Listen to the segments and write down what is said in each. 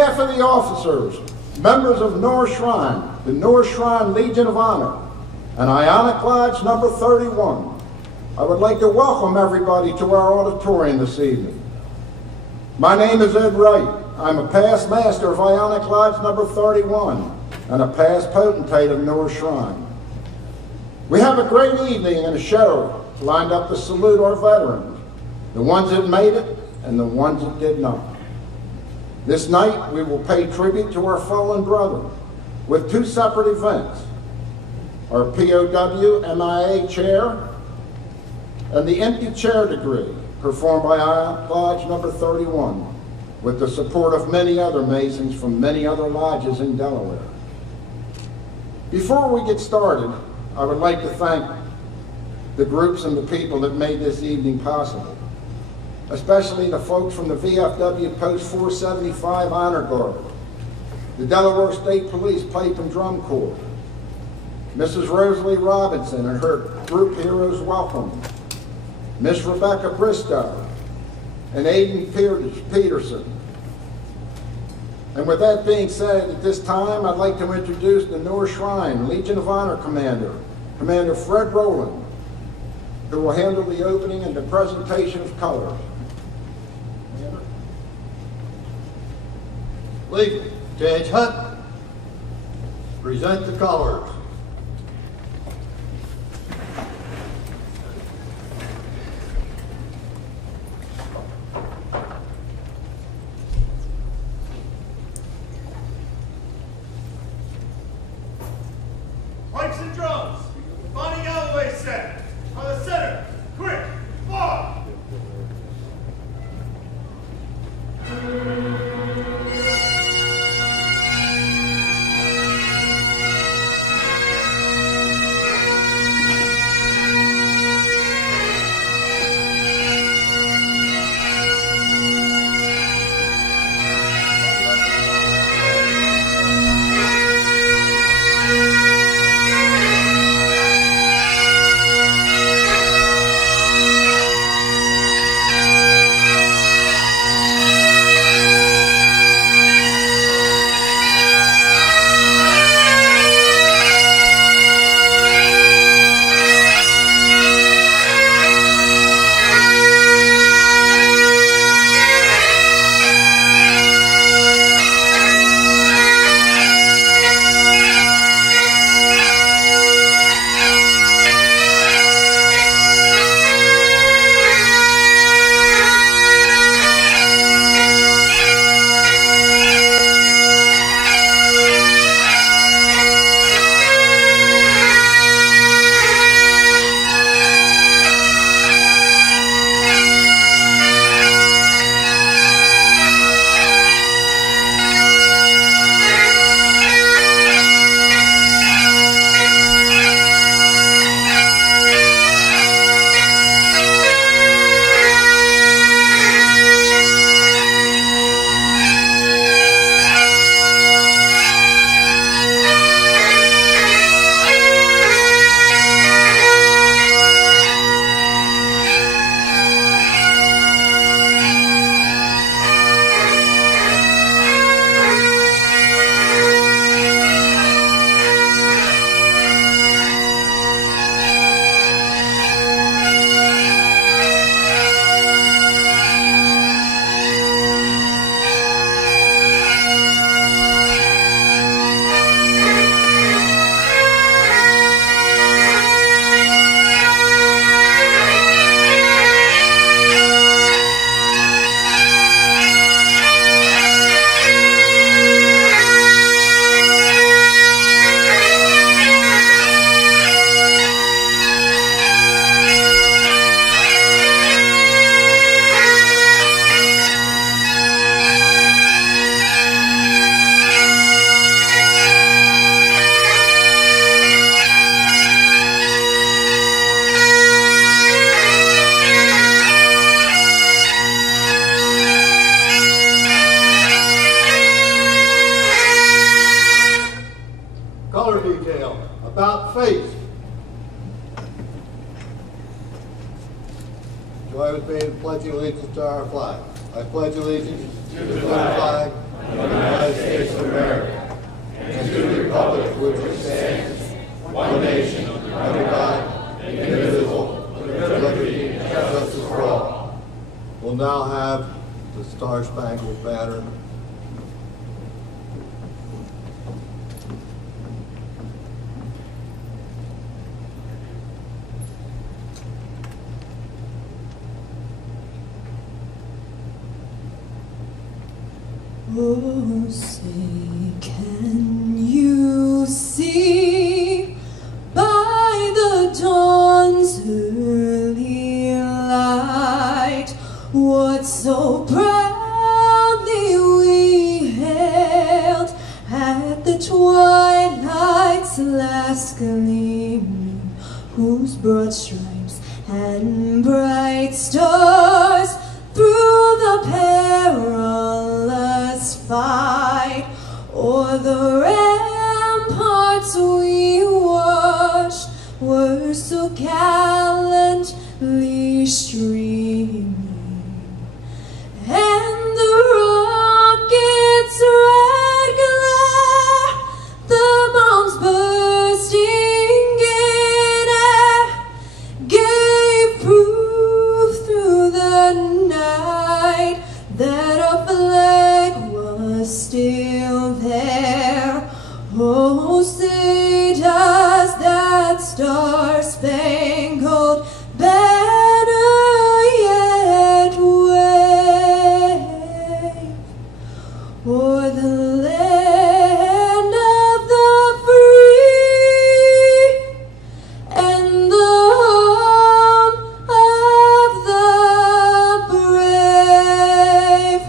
behalf of the officers, members of North Shrine, the North Shrine Legion of Honor, and Ionic Lodge number 31, I would like to welcome everybody to our auditorium this evening. My name is Ed Wright. I'm a past master of Ionic Lodge number 31 and a past potentate of North Shrine. We have a great evening and a show lined up to salute our veterans, the ones that made it and the ones that did not. This night we will pay tribute to our fallen brother with two separate events: our POW MIA chair and the empty chair degree performed by Ionic Lodge number 31 with the support of many other Masons from many other lodges in Delaware. Before we get started, I would like to thank the groups and the people that made this evening possible, especially the folks from the VFW Post 475 Honor Guard, the Delaware State Police Pipe and Drum Corps, Mrs. Rosalie Robinson and her group Heroes Welcome, Miss Rebecca Bristow, and Aiden Peterson. And with that being said, at this time, I'd like to introduce the North Shrine Legion of Honor Commander, Commander Fred Rowland, who will handle the opening and the presentation of colors. Legion, Judge Hunt, present the colors. Pipes and drums, Bonnie Galloway set. On the center, quick, fall! About face. Join with me in pledging allegiance to our flag. I pledge allegiance to the flag of the United now have the Star Spangled Banner. Oh, say, can you see by the dawn's early light what so proudly we hailed at the twilight's last gleaming, whose broad stripes and bright stars through the perilous fight o'er the ramparts we watched were so gallantly streaming, and the rocket's red glare, the bombs bursting in air, gave proof through the night that our flag was still there. Oh, say does that star-spangled banner yet wave o'er the land of the free and the home of the brave?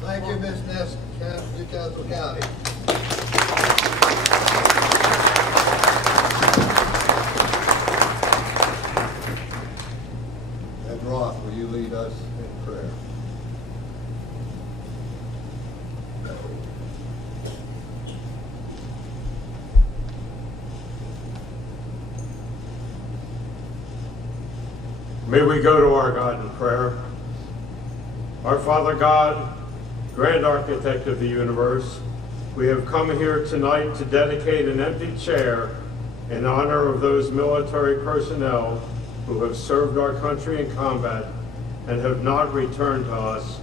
Thank you, Ms. Ness, Newcastle County. Ed Roth, will you lead us in prayer? May we go to our God in prayer. Our Father God, Grand Architect of the universe, we have come here tonight to dedicate an empty chair in honor of those military personnel who have served our country in combat and have not returned to us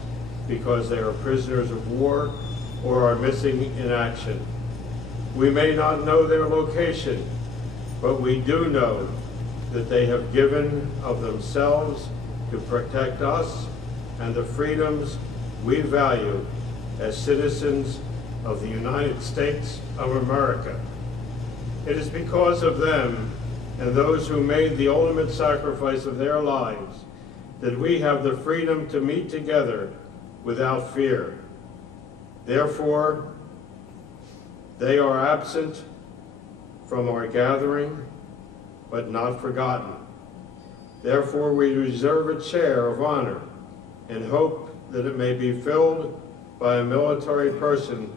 because they are prisoners of war or are missing in action. We may not know their location, but we do know that they have given of themselves to protect us and the freedoms we value as citizens of the United States of America. It is because of them and those who made the ultimate sacrifice of their lives that we have the freedom to meet together without fear. Therefore, they are absent from our gathering, but not forgotten. Therefore, we reserve a chair of honor in hope that it may be filled by a military person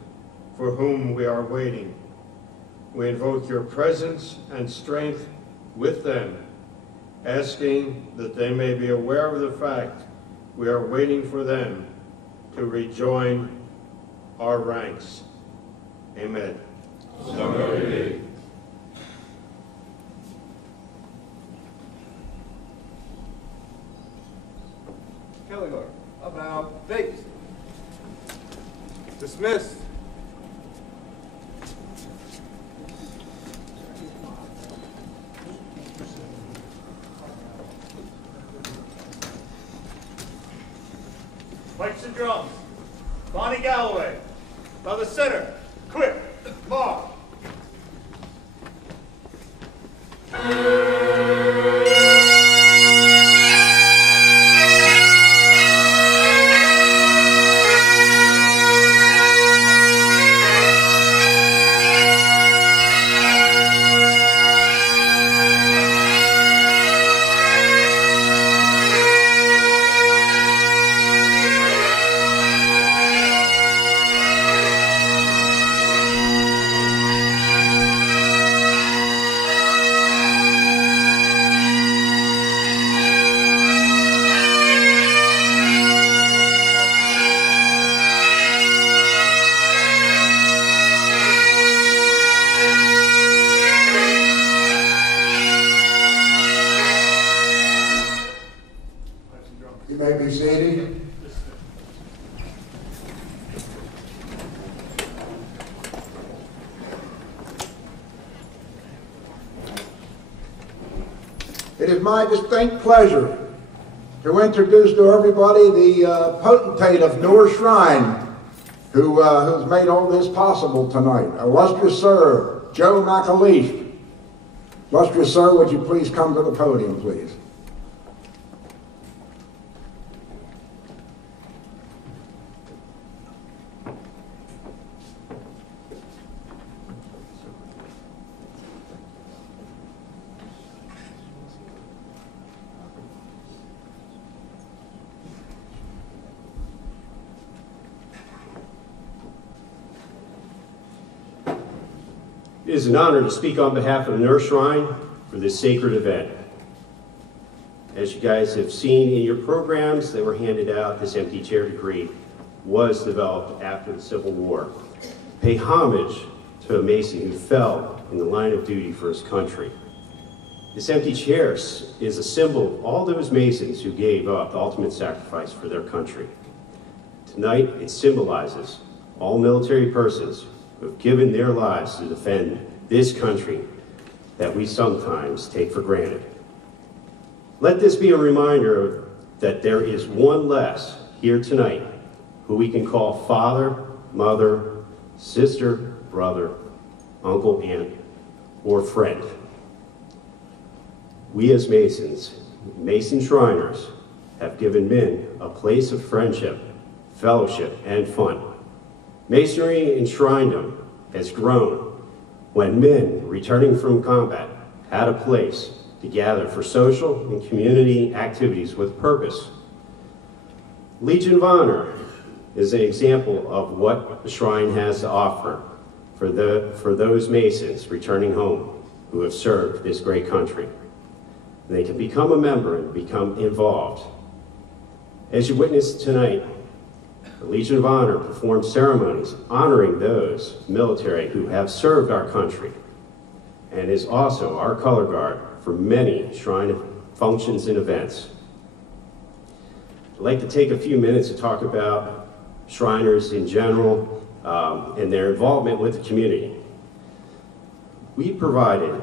for whom we are waiting. We invoke your presence and strength with them, asking that they may be aware of the fact we are waiting for them to rejoin our ranks. Amen. So may it be. Kilgore, about face. Dismissed. Pipes and drums. Bonnie Galloway. By the center. Quick. March. It is my distinct pleasure to introduce to everybody the potentate of North Shrine, who's made all this possible tonight. Illustrious Sir Joe McAleese. Illustrious Sir, would you please come to the podium, please? It is an honor to speak on behalf of North Shrine for this sacred event. As you guys have seen in your programs that were handed out, this empty chair degree was developed after the Civil War. Pay homage to a Mason who fell in the line of duty for his country. This empty chair is a symbol of all those Masons who gave up the ultimate sacrifice for their country. Tonight, it symbolizes all military persons who have given their lives to defend this country that we sometimes take for granted. Let this be a reminder that there is one less here tonight who we can call father, mother, sister, brother, uncle, aunt, or friend. We as Masons, Mason Shriners, have given men a place of friendship, fellowship, and fun. Masonry and Shrinedom has grown when men returning from combat had a place to gather for social and community activities with purpose. Legion of Honor is an example of what the Shrine has to offer for those Masons returning home who have served this great country. They can become a member and become involved. As you witnessed tonight, the Legion of Honor performs ceremonies honoring those military who have served our country and is also our color guard for many Shrine functions and events. I'd like to take a few minutes to talk about Shriners in general and their involvement with the community. We provided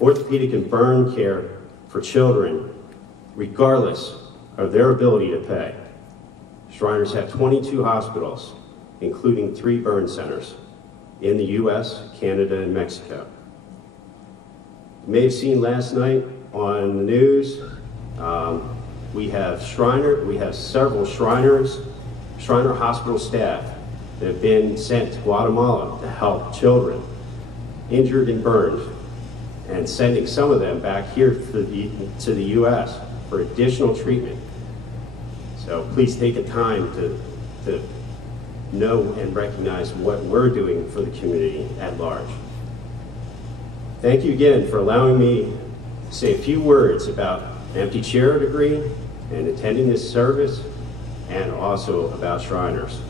orthopedic and burn care for children regardless of their ability to pay. Shriners have 22 hospitals, including 3 burn centers in the US, Canada, and Mexico. You may have seen last night on the news, we have several Shriner hospital staff that have been sent to Guatemala to help children injured and burned, and sending some of them back here to the US for additional treatment. So please take the time to know and recognize what we're doing for the community at large. Thank you again for allowing me to say a few words about the empty chair degree and attending this service, and also about Shriners.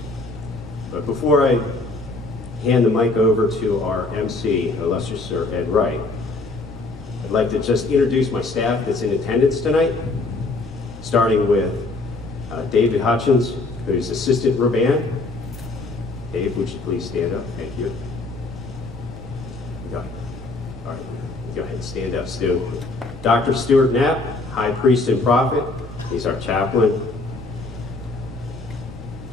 But before I hand the mic over to our MC, illustrious Sir Ed Wright, I'd like to just introduce my staff that's in attendance tonight, starting with David Hutchins, who's Assistant Raban. Dave, would you please stand up? Thank you. All right, go ahead and stand up, Stu. Dr. Stuart Knapp, High Priest and Prophet. He's our chaplain.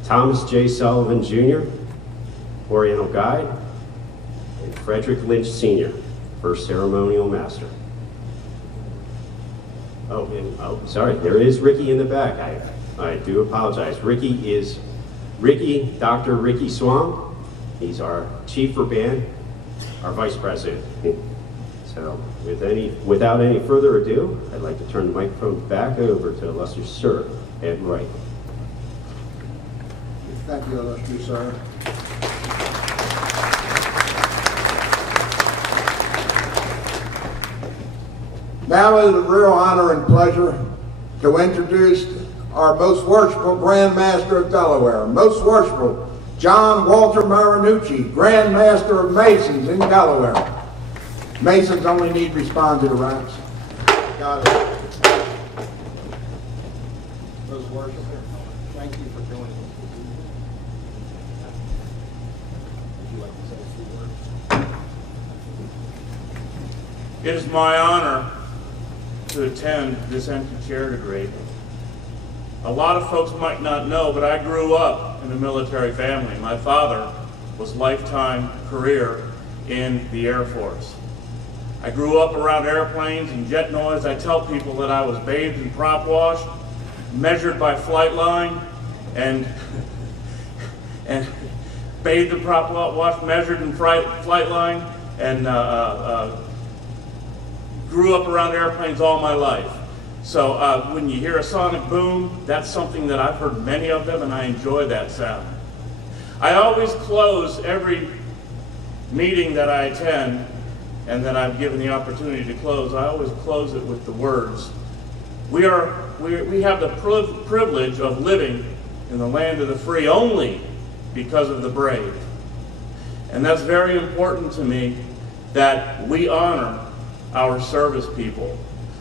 Thomas J. Sullivan Jr., Oriental Guide. And Frederick Lynch Sr., First Ceremonial Master. Sorry, there is Ricky in the back. I do apologize. Dr. Ricky Swam. He's our Chief Raban, our Vice President. So without any further ado, I'd like to turn the microphone back over to illustrious Sir Ed Wright. Thank you, illustrious Sir. Now it is a real honor and pleasure to introduce our most worshipful Grand Master of Delaware, most worshipful John Walter Marinucci, Grand Master of Masons in Delaware. Masons only need respond to the ranks. Got it. Most worshipful, thank you for joining us. Would you like to say a few words? It is my honor to attend this empty chair degree. A lot of folks might not know, but I grew up in a military family. My father was lifetime career in the Air Force. I grew up around airplanes and jet noise. I tell people that I was bathed and prop washed, measured by flight line, and bathed and prop washed, measured in flight line, and grew up around airplanes all my life. So when you hear a sonic boom, that's something that I've heard many of them, and I enjoy that sound. I always close every meeting that I attend and that I've given the opportunity to close, I always close it with the words, we have the privilege of living in the land of the free only because of the brave. And that's very important to me, that we honor our service people.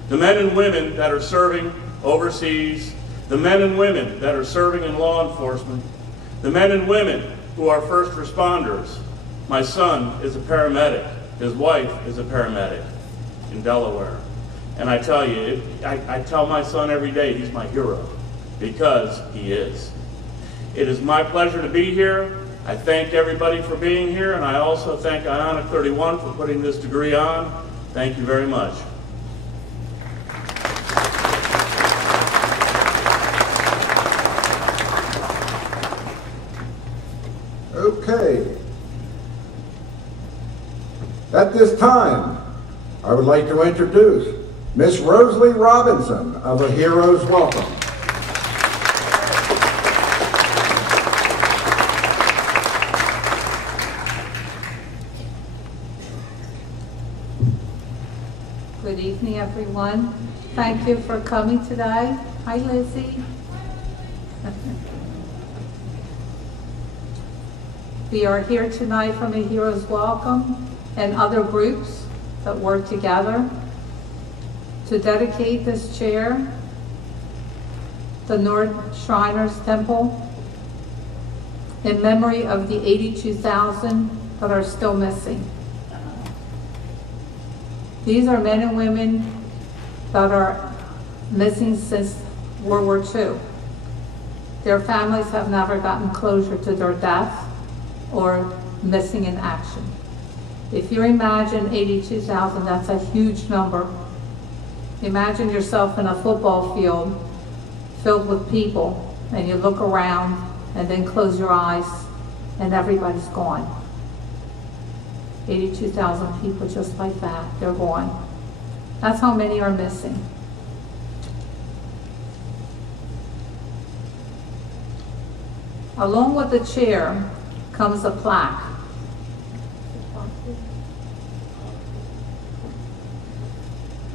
The men and women that are serving overseas, the men and women that are serving in law enforcement, the men and women who are first responders. My son is a paramedic. His wife is a paramedic in Delaware. And I tell you, I tell my son every day he's my hero, because he is. It is my pleasure to be here. I thank everybody for being here, and I also thank Ionic 31 for putting this degree on. Thank you very much. Okay. At this time, I would like to introduce Miss Rosalie Robinson of A Hero's Welcome. Good evening, everyone. Thank you for coming today. Hi, Lizzie. We are here tonight from A Hero's Welcome and other groups that work together to dedicate this chair, the North Shriners Temple, in memory of the 82,000 that are still missing. These are men and women that are missing since World War II. Their families have never gotten closure to their death or missing in action. If you imagine 82,000, that's a huge number. Imagine yourself in a football field filled with people, and you look around and then close your eyes and everybody's gone. 82,000 people just like that, they're gone. That's how many are missing. Along with the chair comes a plaque.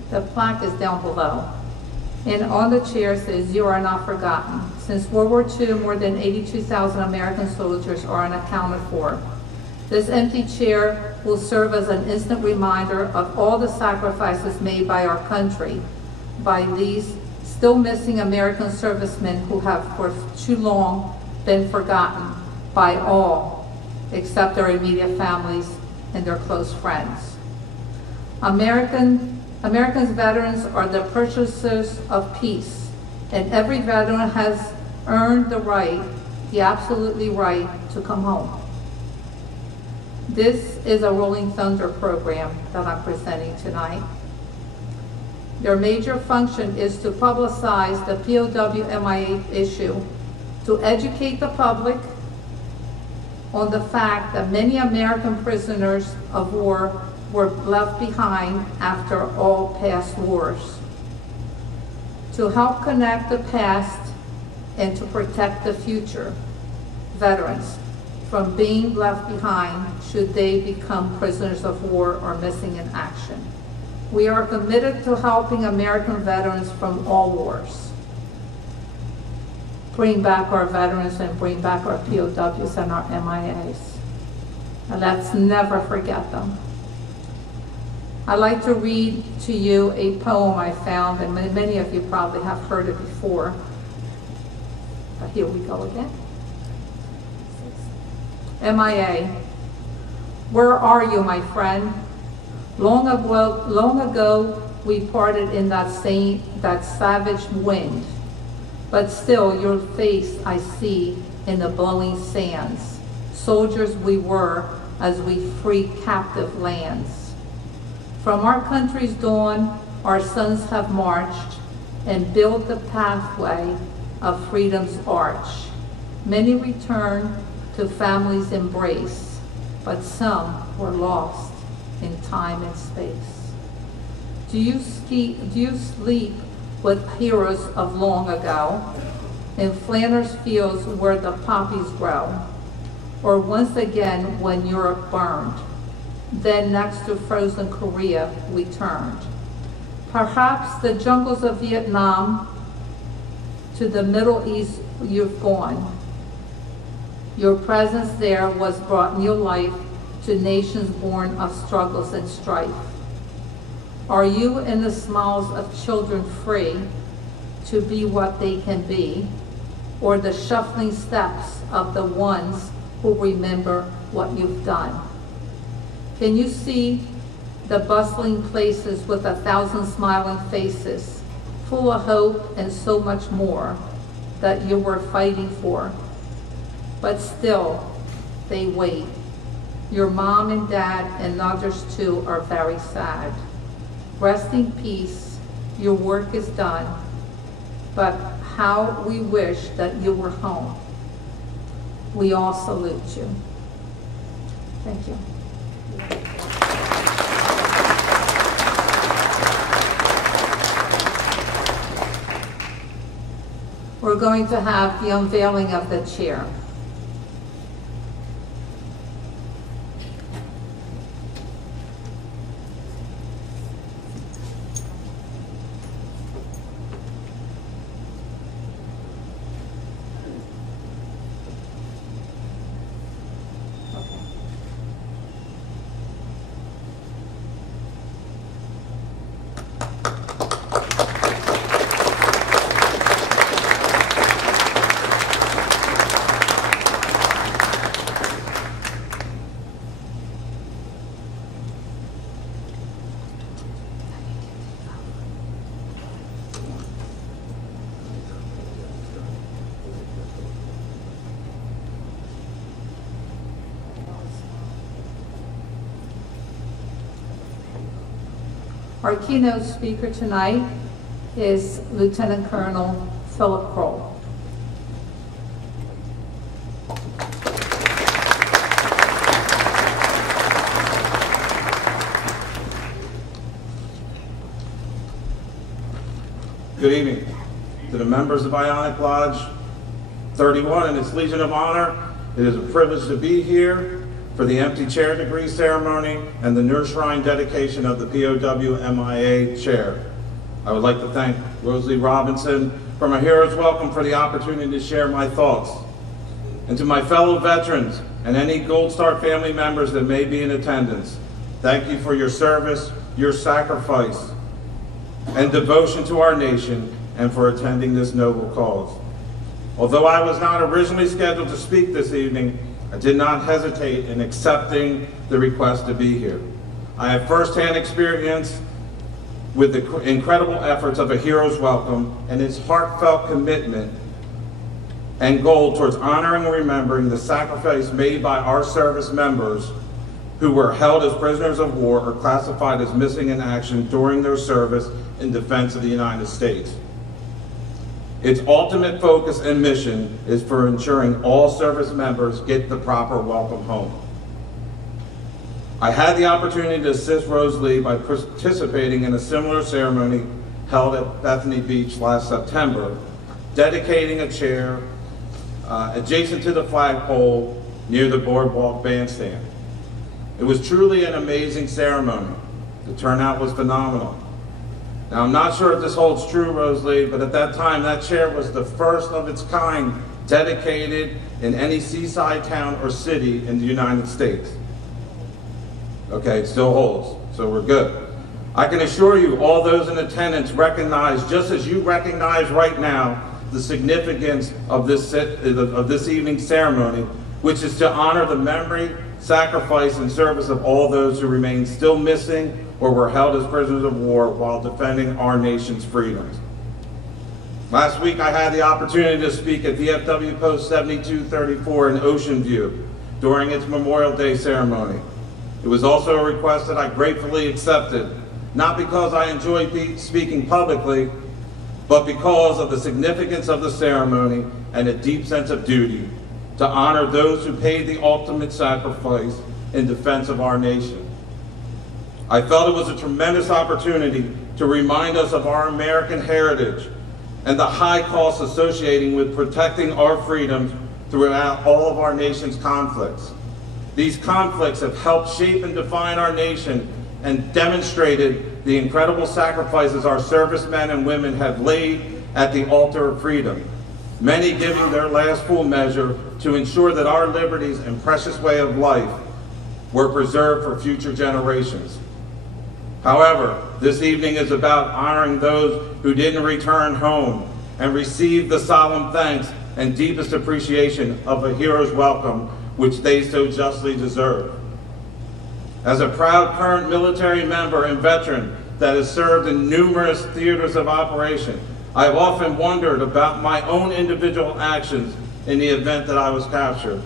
The plaque is down below. And on the chair says, "You are not forgotten. Since World War II, more than 82,000 American soldiers are unaccounted for. This empty chair will serve as an instant reminder of all the sacrifices made by our country, by these still missing American servicemen who have for too long been forgotten by all, except their immediate families and their close friends. America's veterans are the purchasers of peace, and every veteran has earned the right, the absolutely right, to come home." This is a Rolling Thunder program that I'm presenting tonight. Their major function is to publicize the POW MIA issue, to educate the public on the fact that many American prisoners of war were left behind after all past wars, to help connect the past and to protect the future veterans from being left behind should they become prisoners of war or missing in action. We are committed to helping American veterans from all wars, bring back our veterans and bring back our POWs and our MIAs. And let's never forget them. I'd like to read to you a poem I found, and many of you probably have heard it before. But here we go again. MIA. Where are you, my friend? Long ago, we parted in that savage wind, but still your face I see in the blowing sands. Soldiers we were as we freed captive lands. From our country's dawn, our sons have marched and built the pathway of freedom's arch. Many returned to family's embrace, but some were lost in time and space. Do you sleep with heroes of long ago, in Flanders fields where the poppies grow, or once again when Europe burned, then next to frozen Korea we turned? Perhaps the jungles of Vietnam, to the Middle East you've gone. Your presence there was brought new life to nations born of struggles and strife. Are you in the smiles of children free to be what they can be, or the shuffling steps of the ones who remember what you've done? Can you see the bustling places with 1,000 smiling faces, full of hope and so much more that you were fighting for? But still, they wait. Your mom and dad and others too are very sad. Rest in peace, your work is done, but how we wish that you were home. We all salute you. Thank you. We're going to have the unveiling of the chair. Our keynote speaker tonight is Lieutenant Colonel Philip Kroll. Good evening to the members of Ionic Lodge 31 and its Legion of Honor. It is a privilege to be here for the empty chair degree ceremony and the Nur Shrine dedication of the POW MIA chair. I would like to thank Rosalie Robinson for my hero's welcome for the opportunity to share my thoughts. And to my fellow veterans and any Gold Star family members that may be in attendance, thank you for your service, your sacrifice, and devotion to our nation, and for attending this noble cause. Although I was not originally scheduled to speak this evening, I did not hesitate in accepting the request to be here. I have firsthand experience with the incredible efforts of a hero's welcome and his heartfelt commitment and goal towards honoring and remembering the sacrifice made by our service members who were held as prisoners of war or classified as missing in action during their service in defense of the United States. Its ultimate focus and mission is for ensuring all service members get the proper welcome home. I had the opportunity to assist Rosalie by participating in a similar ceremony held at Bethany Beach last September, dedicating a chair adjacent to the flagpole near the boardwalk bandstand. It was truly an amazing ceremony. The turnout was phenomenal. Now, I'm not sure if this holds true, Rosalie, but at that time, that chair was the first of its kind dedicated in any seaside town or city in the United States. Okay, it still holds, so we're good. I can assure you, all those in attendance recognize, just as you recognize right now, the significance of this evening's ceremony, which is to honor the memory, sacrifice, and service of all those who remain still missing or were held as prisoners of war while defending our nation's freedoms. Last week, I had the opportunity to speak at VFW Post 7234 in Ocean View during its Memorial Day ceremony. It was also a request that I gratefully accepted, not because I enjoy speaking publicly, but because of the significance of the ceremony and a deep sense of duty to honor those who paid the ultimate sacrifice in defense of our nation. I felt it was a tremendous opportunity to remind us of our American heritage and the high costs associating with protecting our freedoms throughout all of our nation's conflicts. These conflicts have helped shape and define our nation and demonstrated the incredible sacrifices our servicemen and women have laid at the altar of freedom, many giving their last full measure to ensure that our liberties and precious way of life were preserved for future generations. However, this evening is about honoring those who didn't return home and receive the solemn thanks and deepest appreciation of a hero's welcome, which they so justly deserve. As a proud current military member and veteran that has served in numerous theaters of operation, I've often wondered about my own individual actions in the event that I was captured.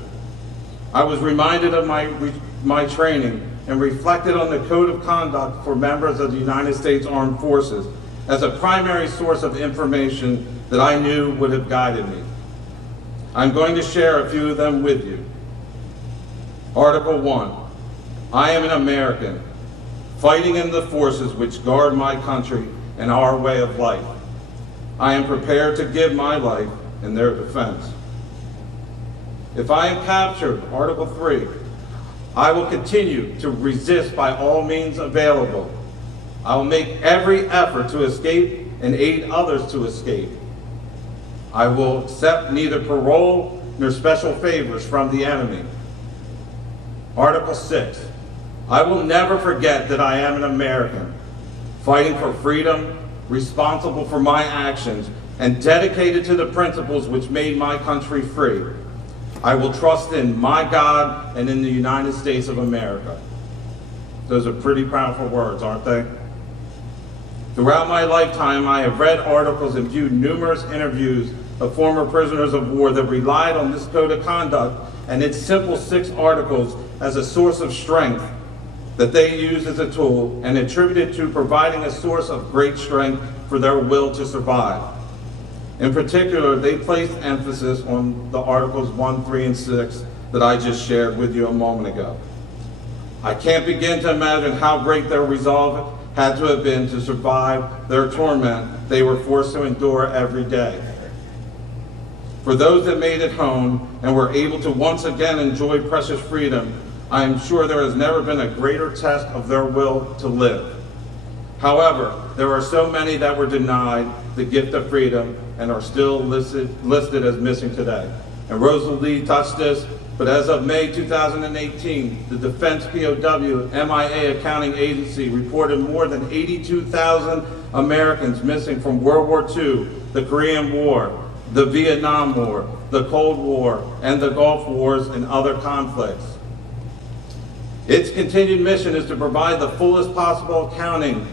I was reminded of my training and reflected on the code of conduct for members of the United States Armed Forces as a primary source of information that I knew would have guided me. I'm going to share a few of them with you. Article 1, I am an American, fighting in the forces which guard my country and our way of life. I am prepared to give my life in their defense. If I am captured, Article 3, I will continue to resist by all means available. I will make every effort to escape and aid others to escape. I will accept neither parole nor special favors from the enemy. Article 6, I will never forget that I am an American, fighting for freedom, responsible for my actions, and dedicated to the principles which made my country free. I will trust in my God and in the United States of America. Those are pretty powerful words, aren't they? Throughout my lifetime, I have read articles and viewed numerous interviews of former prisoners of war that relied on this code of conduct and its simple 6 articles as a source of strength that they used as a tool and attributed to providing a source of great strength for their will to survive. In particular, they placed emphasis on the Articles 1, 3, and 6 that I just shared with you a moment ago. I can't begin to imagine how great their resolve had to have been to survive their torment they were forced to endure every day. For those that made it home and were able to once again enjoy precious freedom, I am sure there has never been a greater test of their will to live. However, there are so many that were denied the gift of freedom and are still listed as missing today. And Rosalie touched this, but as of May 2018, the Defense POW MIA Accounting Agency reported more than 82,000 Americans missing from World War II, the Korean War, the Vietnam War, the Cold War, and the Gulf Wars and other conflicts. Its continued mission is to provide the fullest possible accounting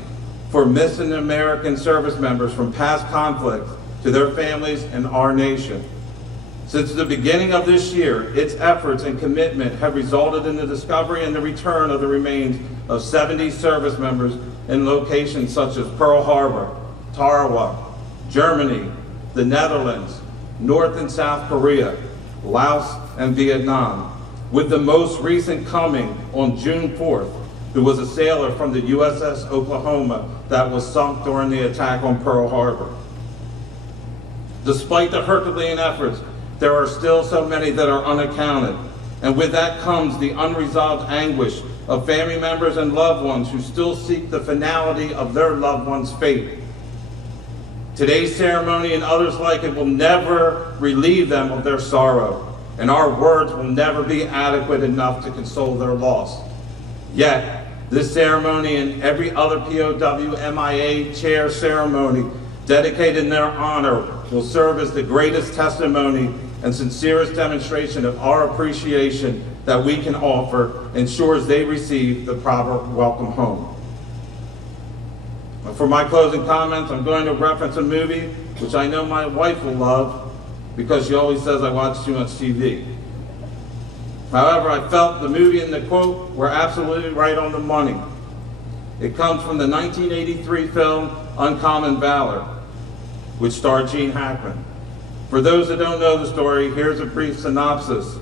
for missing American service members from past conflicts to their families and our nation. Since the beginning of this year, its efforts and commitment have resulted in the discovery and the return of the remains of 70 service members in locations such as Pearl Harbor, Tarawa, Germany, the Netherlands, North and South Korea, Laos, and Vietnam, with the most recent coming on June 4th, who was a sailor from the USS Oklahoma that was sunk during the attack on Pearl Harbor. Despite the Herculean efforts, there are still so many that are unaccounted, and with that comes the unresolved anguish of family members and loved ones who still seek the finality of their loved one's fate. Today's ceremony and others like it will never relieve them of their sorrow, and our words will never be adequate enough to console their loss. Yet, this ceremony and every other POW MIA chair ceremony dedicated in their honor will serve as the greatest testimony and sincerest demonstration of our appreciation that we can offer, ensures they receive the proper welcome home. For my closing comments, I'm going to reference a movie which I know my wife will love because she always says I watch too much TV. However, I felt the movie and the quote were absolutely right on the money. It comes from the 1983 film Uncommon Valor, which starred Gene Hackman. For those that don't know the story, here's a brief synopsis.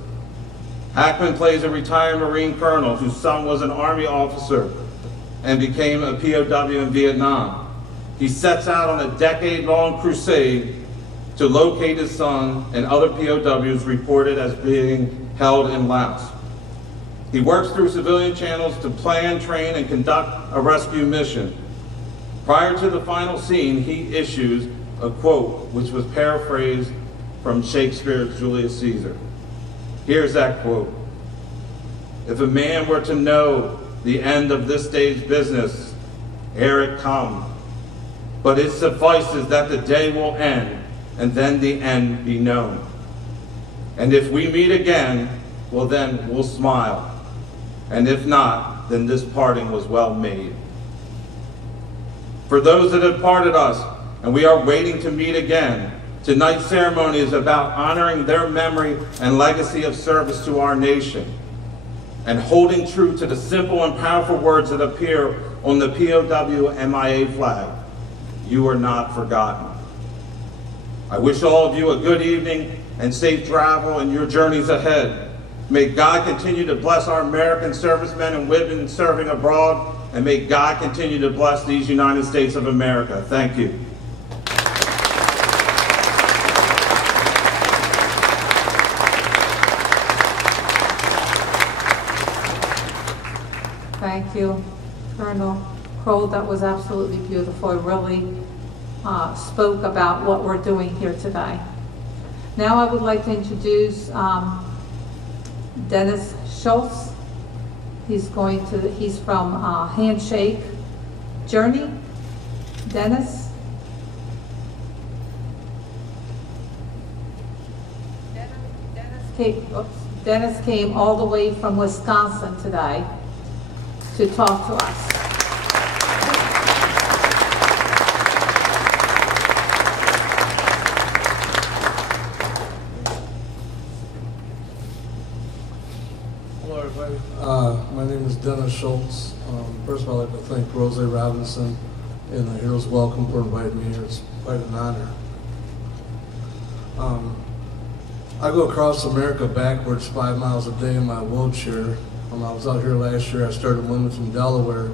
Hackman plays a retired Marine colonel whose son was an Army officer and became a POW in Vietnam. He sets out on a decade-long crusade to locate his son and other POWs reported as being held in Laos. He works through civilian channels to plan, train, and conduct a rescue mission. Prior to the final scene, he issues a quote which was paraphrased from Shakespeare's Julius Caesar. Here's that quote. "If a man were to know the end of this day's business, ere it come, but it suffices that the day will end, and then the end be known. And if we meet again, well then we'll smile. And if not, then this parting was well made." For those that have parted us, and we are waiting to meet again, tonight's ceremony is about honoring their memory and legacy of service to our nation, and holding true to the simple and powerful words that appear on the POW MIA flag. You are not forgotten. I wish all of you a good evening and safe travel in your journeys ahead. May God continue to bless our American servicemen and women serving abroad, and may God continue to bless these United States of America. Thank you. Thank you, Colonel Kroll. That was absolutely beautiful. It really spoke about what we're doing here today. Now I would like to introduce Dennis Schultz. He's from Handshake Journey. Dennis? Dennis came all the way from Wisconsin today to talk to us. Hello, everybody. My name is Dennis Schultz. First of all, I'd like to thank Rose Robinson and the Heroes Welcome for inviting me here. It's quite an honor. I go across America backwards 5 miles a day in my wheelchair. I was out here last year. I started in Wilmington, Delaware,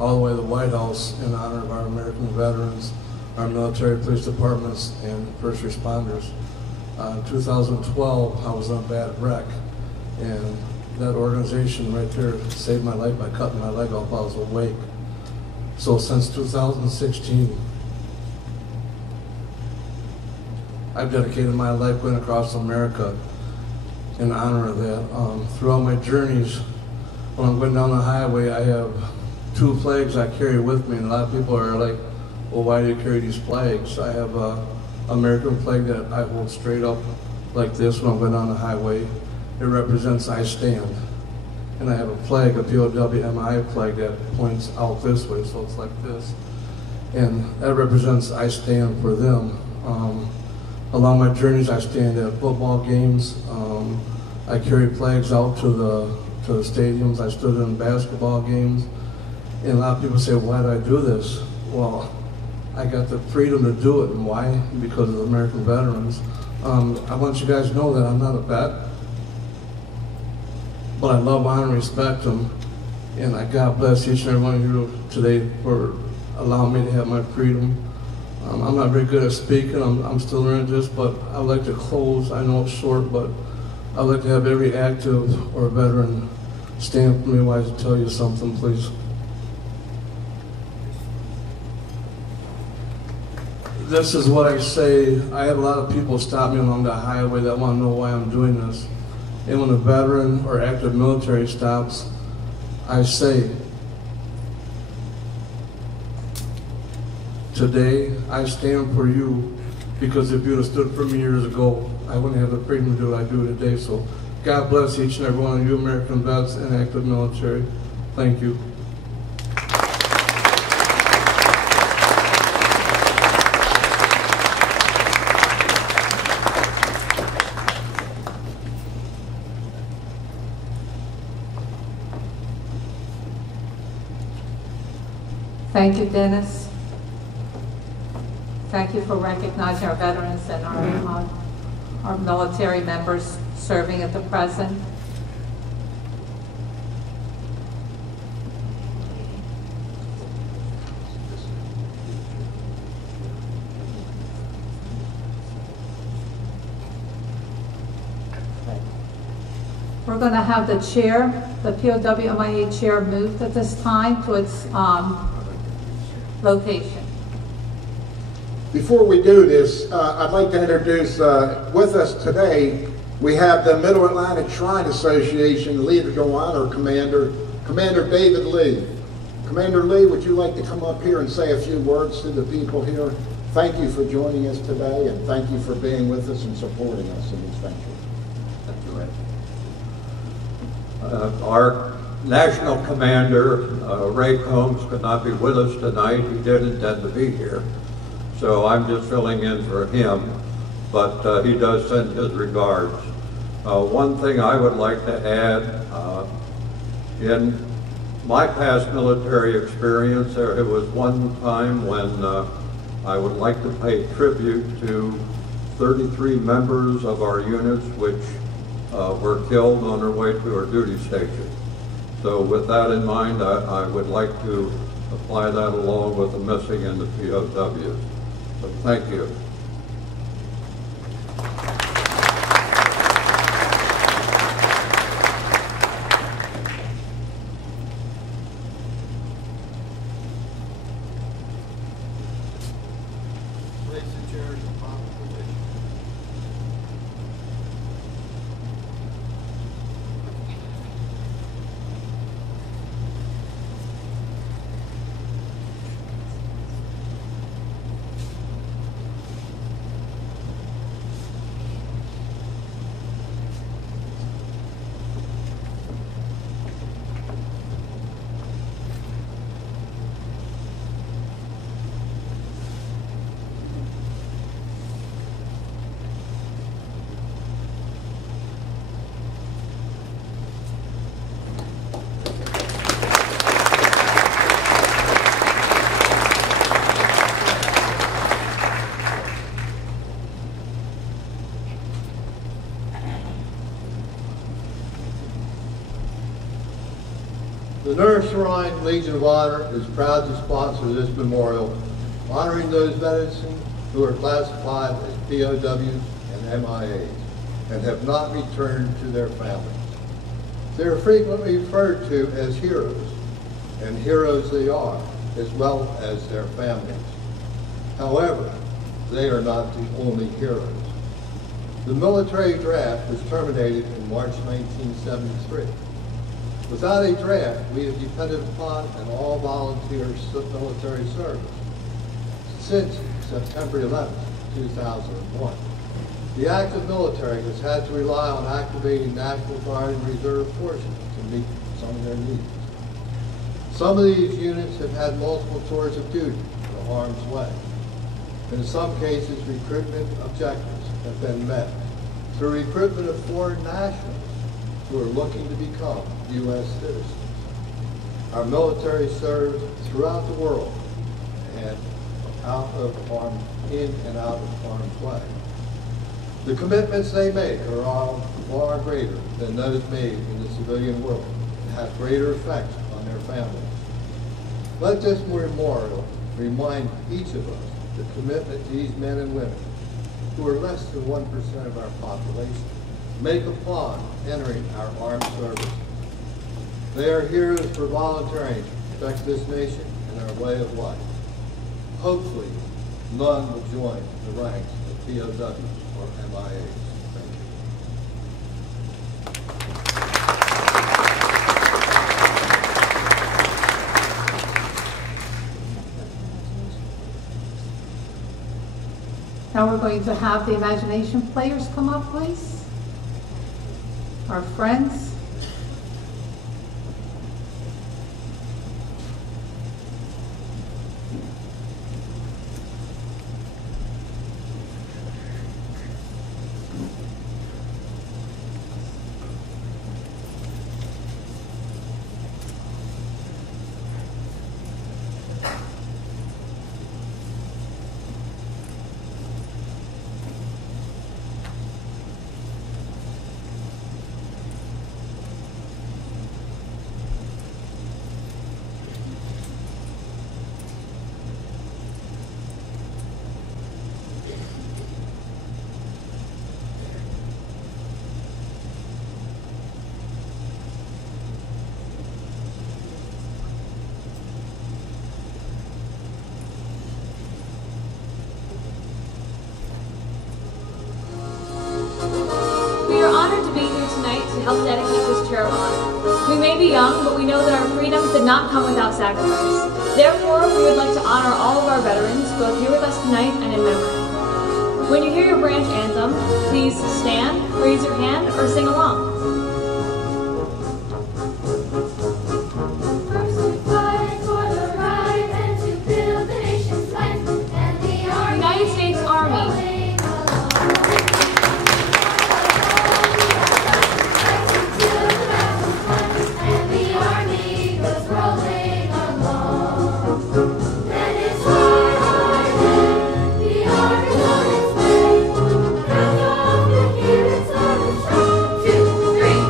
all the way to the White House in honor of our American veterans, our military, police departments, and first responders. In 2012, I was in a bad wreck, and that organization right there saved my life by cutting my leg off while I was awake. So since 2016, I've dedicated my life going across America in honor of that. Throughout my journeys, when I'm going down the highway, I have 2 flags I carry with me, and a lot of people are like, well, why do you carry these flags? I have an American flag that I hold straight up like this when I'm going down the highway. It represents I stand. And I have a flag, a POW-MIA flag that points out this way, so it's like this. And that represents I stand for them. Along my journeys, I stand at football games. I carry flags out to the stadiums. I stood in basketball games. And a lot of people say, why do I do this? Well, I got the freedom to do it. And why? Because of the American veterans. I want you guys to know that I'm not a vet, but I love, honor, and respect them. And God bless each and every one of you today for allowing me to have my freedom. I'm not very good at speaking. I'm still learning this, but I like to close. I know it's short, but I like to have every active or veteran stand for me while I tell you something, please. This is what I say. I have a lot of people stop me along the highway that want to know why I'm doing this. And when a veteran or active military stops, I say, today I stand for you, because if you'd have stood for me years ago, I wouldn't have the freedom to do what I do today. So God bless each and every one of you American vets and active military. Thank you. Thank you, Dennis. Thank you for recognizing our veterans and our military members serving at the present. We're going to have the chair, the POW-MIA chair, moved at this time to its location. Before we do this, I'd like to introduce with us today, we have the Mid-Atlantic Shrine Association Legion of Honor Commander, Commander David Lee. Commander Lee, would you like to come up here and say a few words to the people here? Thank you for joining us today, and thank you for being with us and supporting us in this venture. Thank you, Ed. Our national commander, Ray Combs, could not be with us tonight. He did intend to be here, so I'm just filling in for him, but he does send his regards. One thing I would like to add, in my past military experience, there was one time when I would like to pay tribute to 33 members of our units which were killed on their way to our duty station. So with that in mind, I would like to apply that along with the missing and the POWs. So thank you. Place the chairs in proper position. The North Shrine Legion of Honor is proud to sponsor this memorial, honoring those veterans who are classified as POWs and MIAs and have not returned to their families. They are frequently referred to as heroes, and heroes they are, as well as their families. However, they are not the only heroes. The military draft was terminated in March 1973. Without a draft, we have depended upon an all-volunteer military service since September 11, 2001. The active military has had to rely on activating National Guard and Reserve forces to meet some of their needs. Some of these units have had multiple tours of duty in harm's way. In some cases, recruitment objectives have been met through recruitment of foreign nationals who are looking to become U.S. citizens. Our military serves throughout the world and in and out of harm's way. The commitments they make are all far greater than those made in the civilian world and have greater effects on their families. Let this memorial remind each of us the commitment these men and women, who are less than 1% of our population, make upon entering our armed services. They are heroes for volunteering to protect this nation and our way of life. Hopefully, none will join the ranks of POWs or MIAs. Thank you. Now we're going to have the imagination players come up, please. Our friends. help dedicate this chair of honor. We may be young, but we know that our freedoms did not come without sacrifice. Therefore, we would like to honor all of our veterans, both here with us tonight and in memory. When you hear your branch anthem, please stand, raise your hand, or sing along. United States Army. Two, three.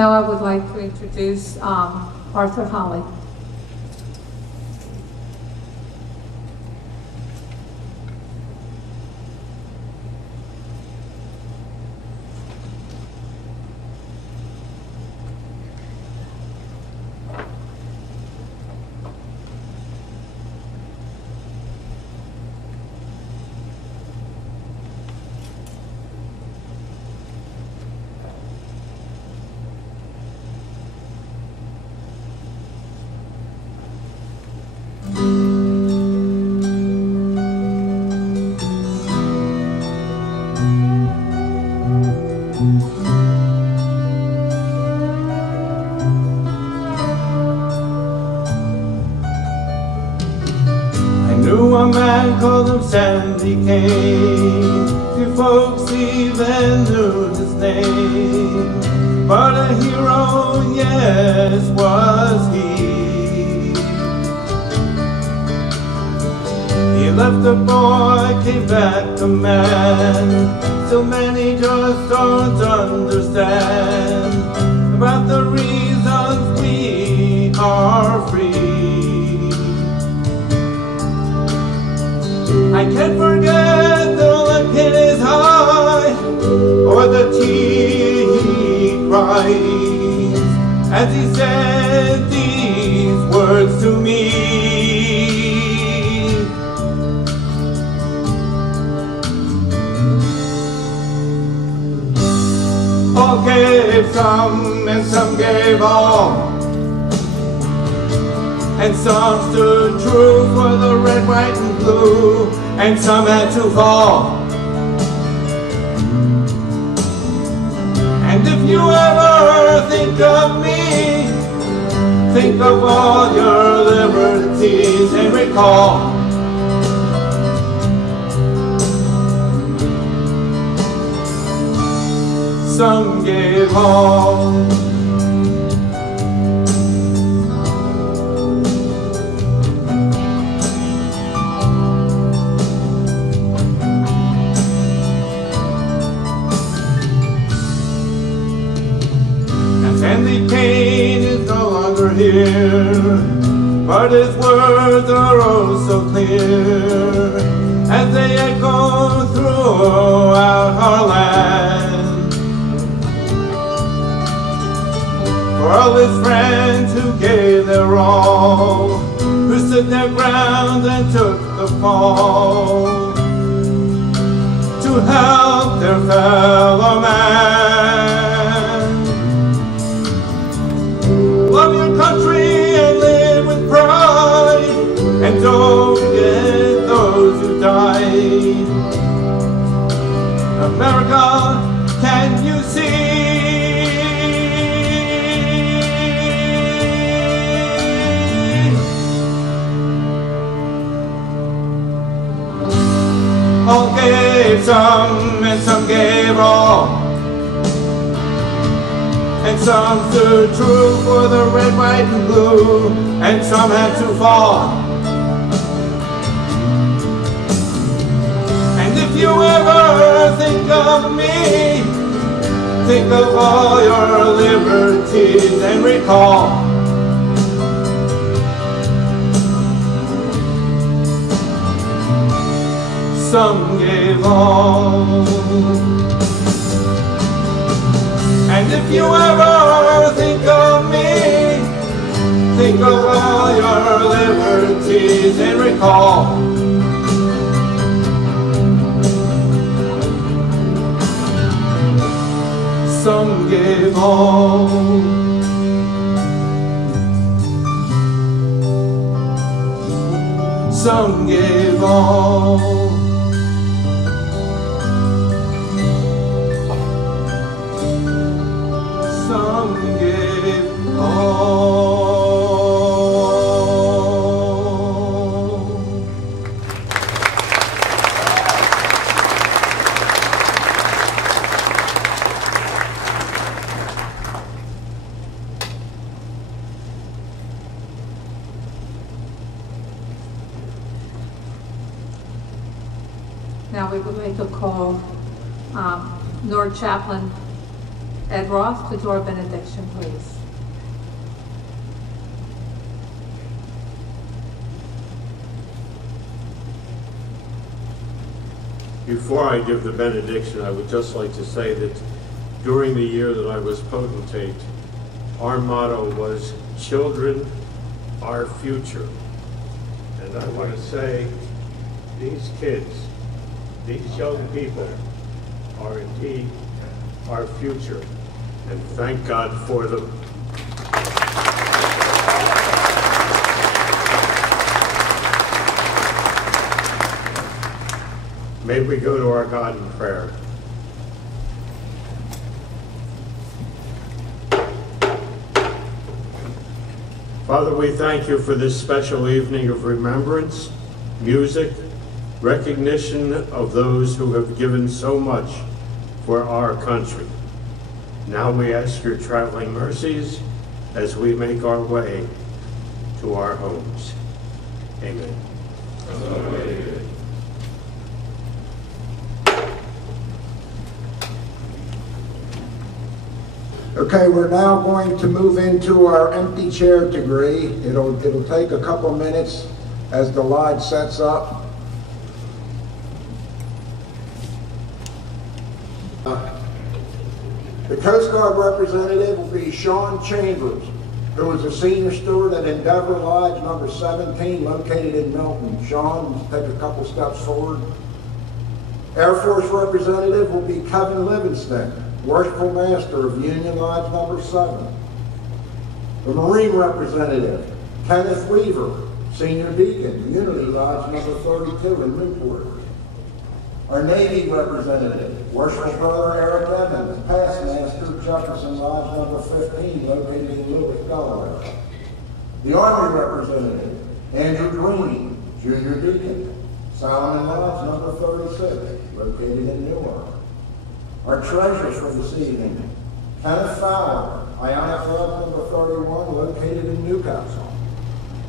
Now I would like to introduce Arthur Holly. A man called him Sandy Kane. Few folks even knew his name, but a hero, yes, was he. He left a boy, came back a man. Still many just don't understand about the reasons we are free. I can't forget the look in his eye, or the tear he cries, as he said these words to me. All gave some, and some gave all, and some stood true for the red, white, and blue, and some had to fall. And if you ever think of me, think of all your liberties and recall some gave all. Sandy Kane is no longer here, but his words are oh so clear as they echo throughout our land. For all his friends who gave their all, who stood their ground and took the fall to help their fellow man. Love your country and live with pride, and don't forget those who died. America, can you see? All gave some, and some gave all, and some stood true for the red, white, and blue, and some had to fall. And if you ever think of me, think of all your liberties and recall some gave all. And if you ever think of me, think of all your liberties and recall some gave all. Some gave all. Some gave all. Now we would like to call Nora Chaplin Ed Roth to do our benediction, please. Before I give the benediction, I would just like to say that during the year that I was potentate, our motto was, "Children, our future." And I want to say, these kids, these young people are indeed our future, and thank God for them. May we go to our God in prayer. Father, we thank you for this special evening of remembrance, music, recognition of those who have given so much for our country. Now we ask your traveling mercies as we make our way to our homes. Amen. Amen. Okay, we're now going to move into our empty chair degree. It'll take a couple minutes as the lodge sets up. The Coast Guard representative will be Sean Chambers, who is a senior steward at Endeavor Lodge number 17, located in Milton. Sean, take a couple steps forward. Air Force representative will be Kevin Livingston, Worshipful Master of Union Lodge number 7. The Marine representative, Kenneth Weaver, Senior Deacon, Unity Lodge number 32 in Newport. Our Navy representative, Worshipful Brother Eric Evans, Past Master, Jefferson Lodge number 15, located in Lewis, Delaware. The Army representative, Andrew Green, Junior Deacon, Solomon Lodge number 36, located in Newark. Our treasurers for this evening, Kenneth Fowler, Ionic Lodge number 31, located in Newcastle.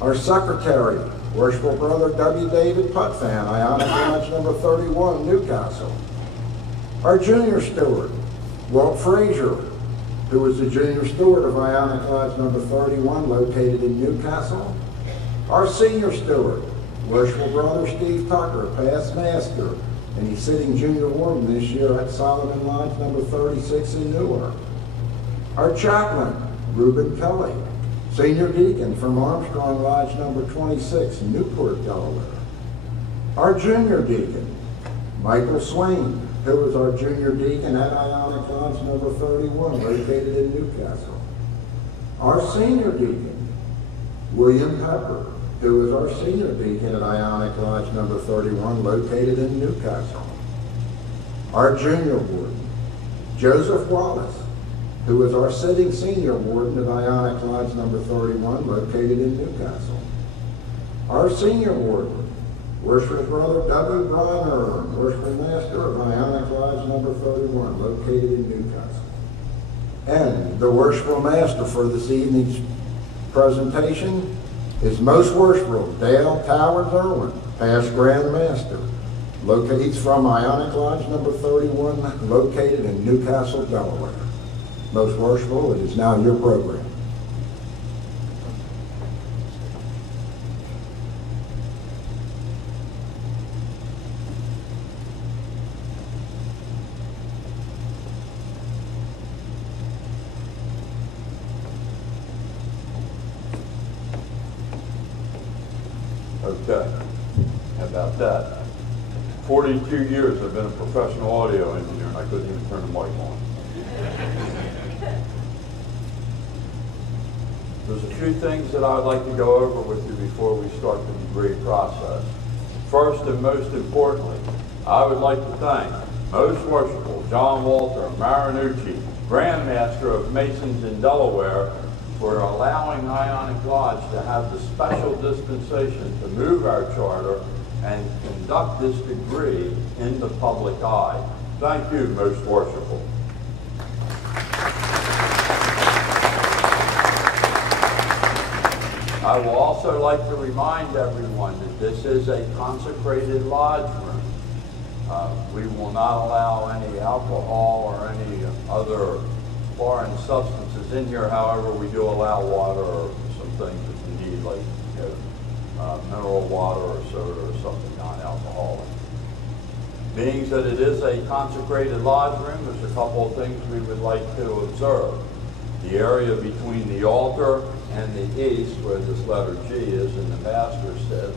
Our secretary, Worshipful Brother W. David Putfan, Ionic Lodge number 31, Newcastle. Our junior steward, Walt Frazier, who is the junior steward of Ionic Lodge number 31, located in Newcastle. Our senior steward, Worshipful Brother Steve Tucker, Past Master, and he's sitting junior warden this year at Solomon Lodge number 36 in Newark. Our chaplain, Reuben Kelly, Senior Deacon from Armstrong Lodge number 26 in Newport, Delaware. Our junior deacon, Michael Swain, who is our junior deacon at Ionic Lodge number 31, located in Newcastle. Our senior deacon, William Pepper, who is our senior deacon at Ionic Lodge number 31, located in Newcastle. Our junior warden, Joseph Wallace, who is our sitting senior warden at Ionic Lodge number 31, located in Newcastle. Our senior warden, Worshipful Brother W. Brian Irwin, Worshipful Master of Ionic Lodge number 31, located in Newcastle. And the Worshipful Master for this evening's presentation is Most Worshipful Dale Towers Irwin, Past Grand Master. He's from Ionic Lodge number 31, located in Newcastle, Delaware. Most Worshipful, it is now your program. Okay, how about that? 42 years I've been a professional audio engineer and I couldn't even turn the mic on. There's a few things that I would like to go over with you before we start the degree process. First and most importantly, I would like to thank Most Worshipful John Walter Marinucci, Grand Master of Masons in Delaware, for allowing Ionic Lodge to have the special dispensation to move our charter and conduct this degree in the public eye. Thank you, Most Worshipful. I will also like to remind everyone that this is a consecrated lodge room. We will not allow any alcohol or any other foreign substances in here. However, we do allow water or some things that you need, like mineral water or soda or something non-alcoholic. Being that it is a consecrated lodge room, there's a couple of things we would like to observe. The area between the altar and the east, where this letter G is in the master says,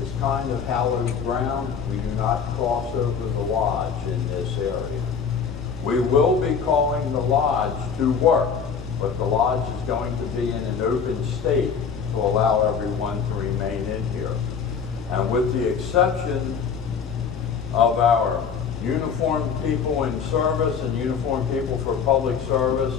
is kind of hallowed ground. We do not cross over the lodge in this area. We will be calling the lodge to work, but the lodge is going to be in an open state to allow everyone to remain in here. And with the exception of our uniformed people in service and uniformed people for public service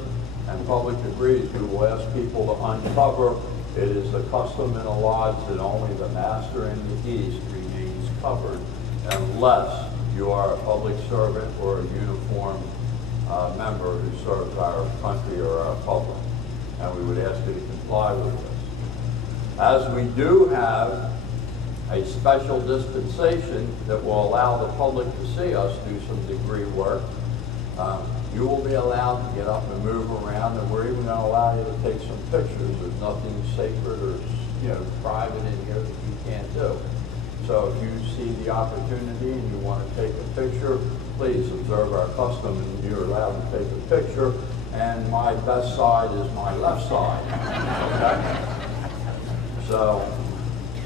and public degrees, we will ask people to uncover. It is the custom in a lodge that only the master in the east remains covered unless you are a public servant or a uniformed member who serves our country or our public. And we would ask you to comply with this. As we do have a special dispensation that will allow the public to see us do some degree work, you will be allowed to get up and move around, and we're even going to allow you to take some pictures. There's nothing sacred or private in here that you can't do. So if you see the opportunity and you want to take a picture, please observe our custom, and you're allowed to take a picture. And my best side is my left side. Okay? So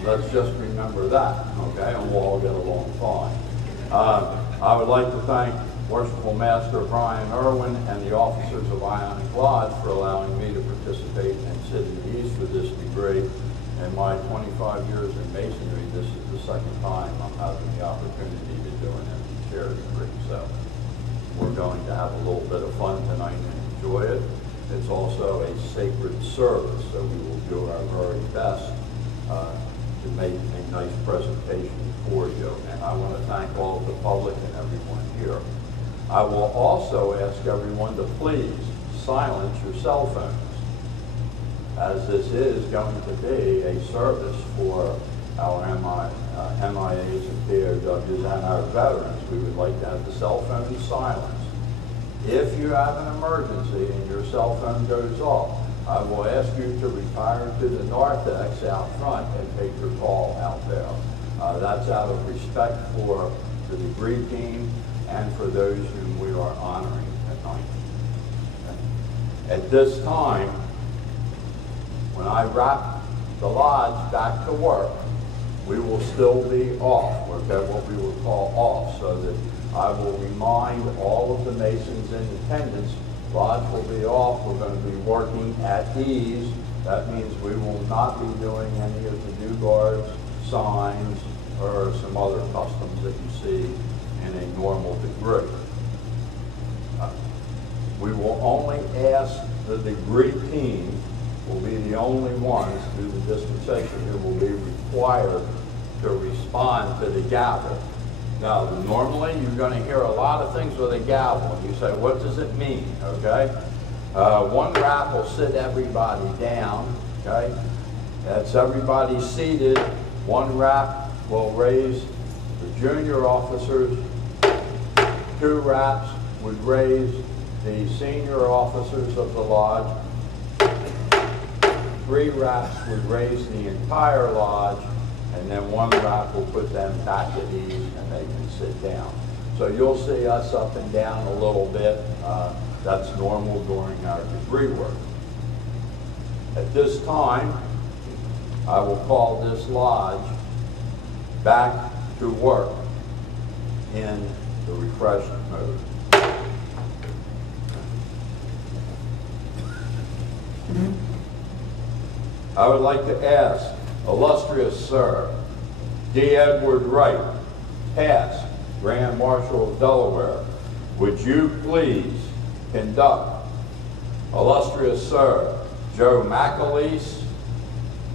let's just remember that, okay? And we'll all get along fine. I would like to thank Worshipful Master Brian Irwin and the officers of Ionic Lodge for allowing me to participate and sit in the East for this degree. In my 25 years in Masonry, this is the second time I'm having the opportunity to do an empty chair degree. So we're going to have a little bit of fun tonight and enjoy it. It's also a sacred service, so we will do our very best to make a nice presentation for you. And I want to thank all of the public and everyone here. I will also ask everyone to please silence your cell phones, as this is going to be a service for our MIAs and POWs and our veterans. We would like to have the cell phones silenced. If you have an emergency and your cell phone goes off, I will ask you to retire to the narthex out front and take your call out there. That's out of respect for the degree team and for those whom we are honoring tonight. At this time, when I wrap the lodge back to work, we will still be off, okay, what we will call off, so that I will remind all of the Masons in attendance, lodge will be off, we're going to be working at ease. That means we will not be doing any of the new guards, signs, or some other customs that you see in a normal degree. We will only ask the degree team will be the only ones through the dispensation who will be required to respond to the gavel. Now, normally you're going to hear a lot of things with a gavel, and you say, what does it mean, okay? One rap will sit everybody down, okay? That's everybody seated. One rap will raise the junior officers. 2 raps would raise the senior officers of the lodge. 3 raps would raise the entire lodge, and then 1 rap will put them back at ease and they can sit down. So you'll see us up and down a little bit. That's normal during our degree work. At this time, I will call this lodge back to work in the refreshed mode. I would like to ask, illustrious Sir D. Edward Wright, past Grand Marshal of Delaware, would you please conduct illustrious Sir Joe McAleese,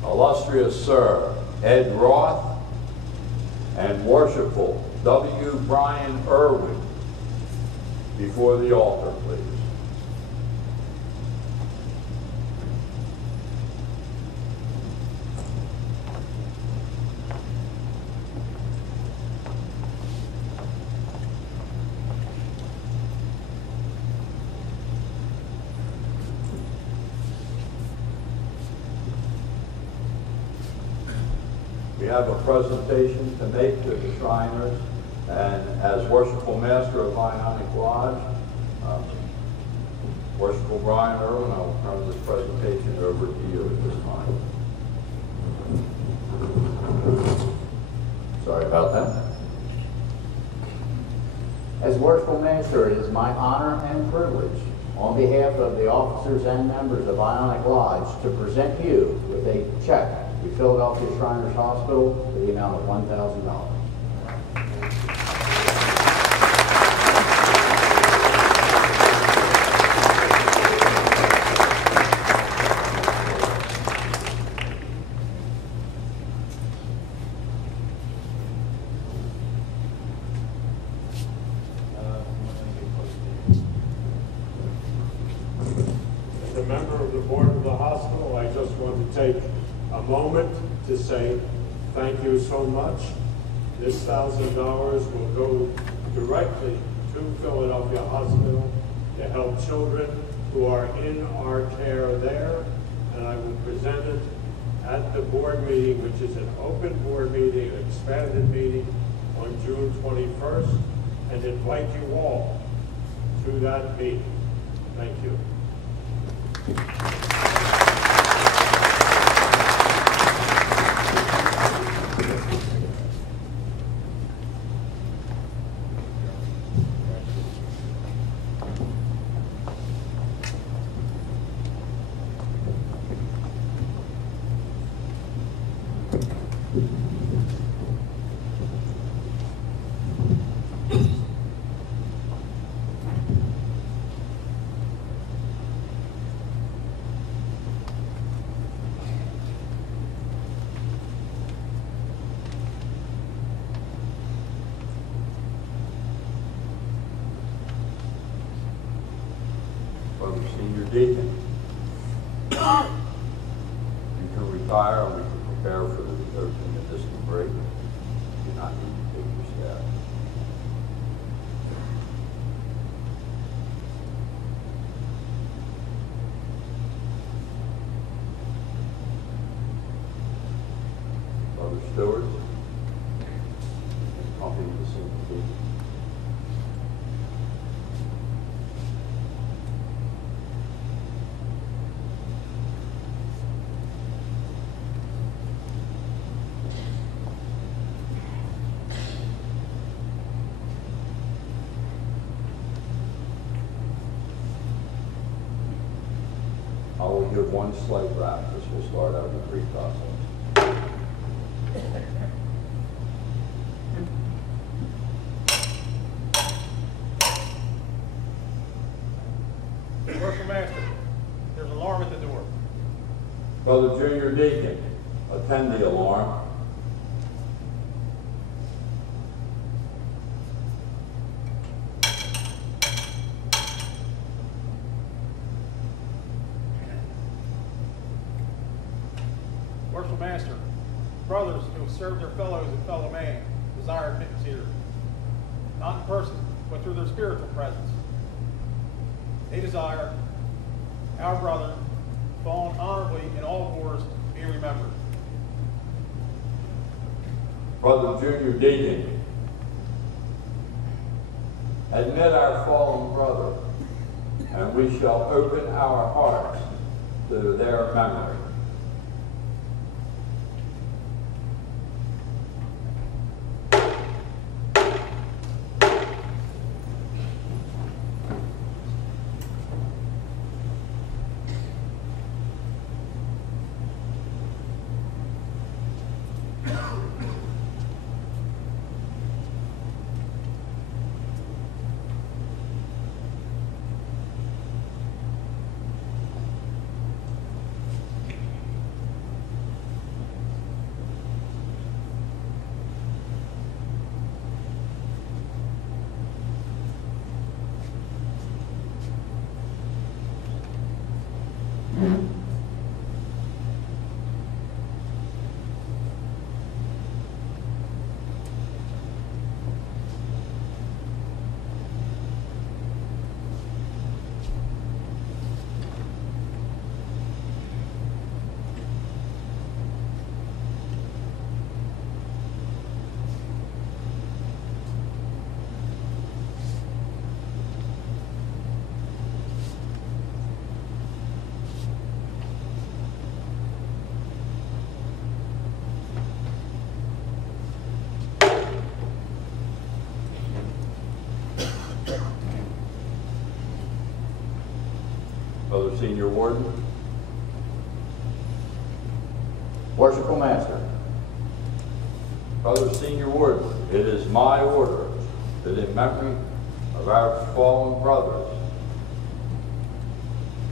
illustrious Sir Ed Roth, and worshipful W. Brian Irwin before the altar, please. have a presentation to make to the Shriners, and as Worshipful Master of Ionic Lodge, Worshipful Brian Irwin, I will turn this presentation over to you at this time. Sorry about that. As Worshipful Master, it is my honor and privilege, on behalf of the officers and members of Ionic Lodge, to present you with a check to Philadelphia Shriners Hospital for the amount of $1,000. As a member of the board of the hospital, I just want to take a moment to say thank you so much. This $1,000 will go directly to Philadelphia Hospital to help children who are in our care there, and I will present it at the board meeting, which is an open board meeting, an expanded meeting on June 21st, and invite you all to that meeting. Thank you. Brother Senior Deacon, you can retire and we can prepare for the opening of this break. You do not need to take your staff. Brother Stewart, accompany the Senior Deacon. I will give one slight wrap. This will start out the pre-process. Worshipful Master, there's an alarm at the door. Brother Junior Deacon, attend the alarm. Worshipful Master, brothers who have served their fellows and fellow man desire admittance here, not in person, but through their spiritual presence. They desire our brother, fallen honorably in all wars, be remembered. Brother Junior Deacon, admit our fallen brother, and we shall open our hearts to their memory. Brother Senior Warden. Worshipful Master. Brother Senior Warden, it is my order that in memory of our fallen brothers.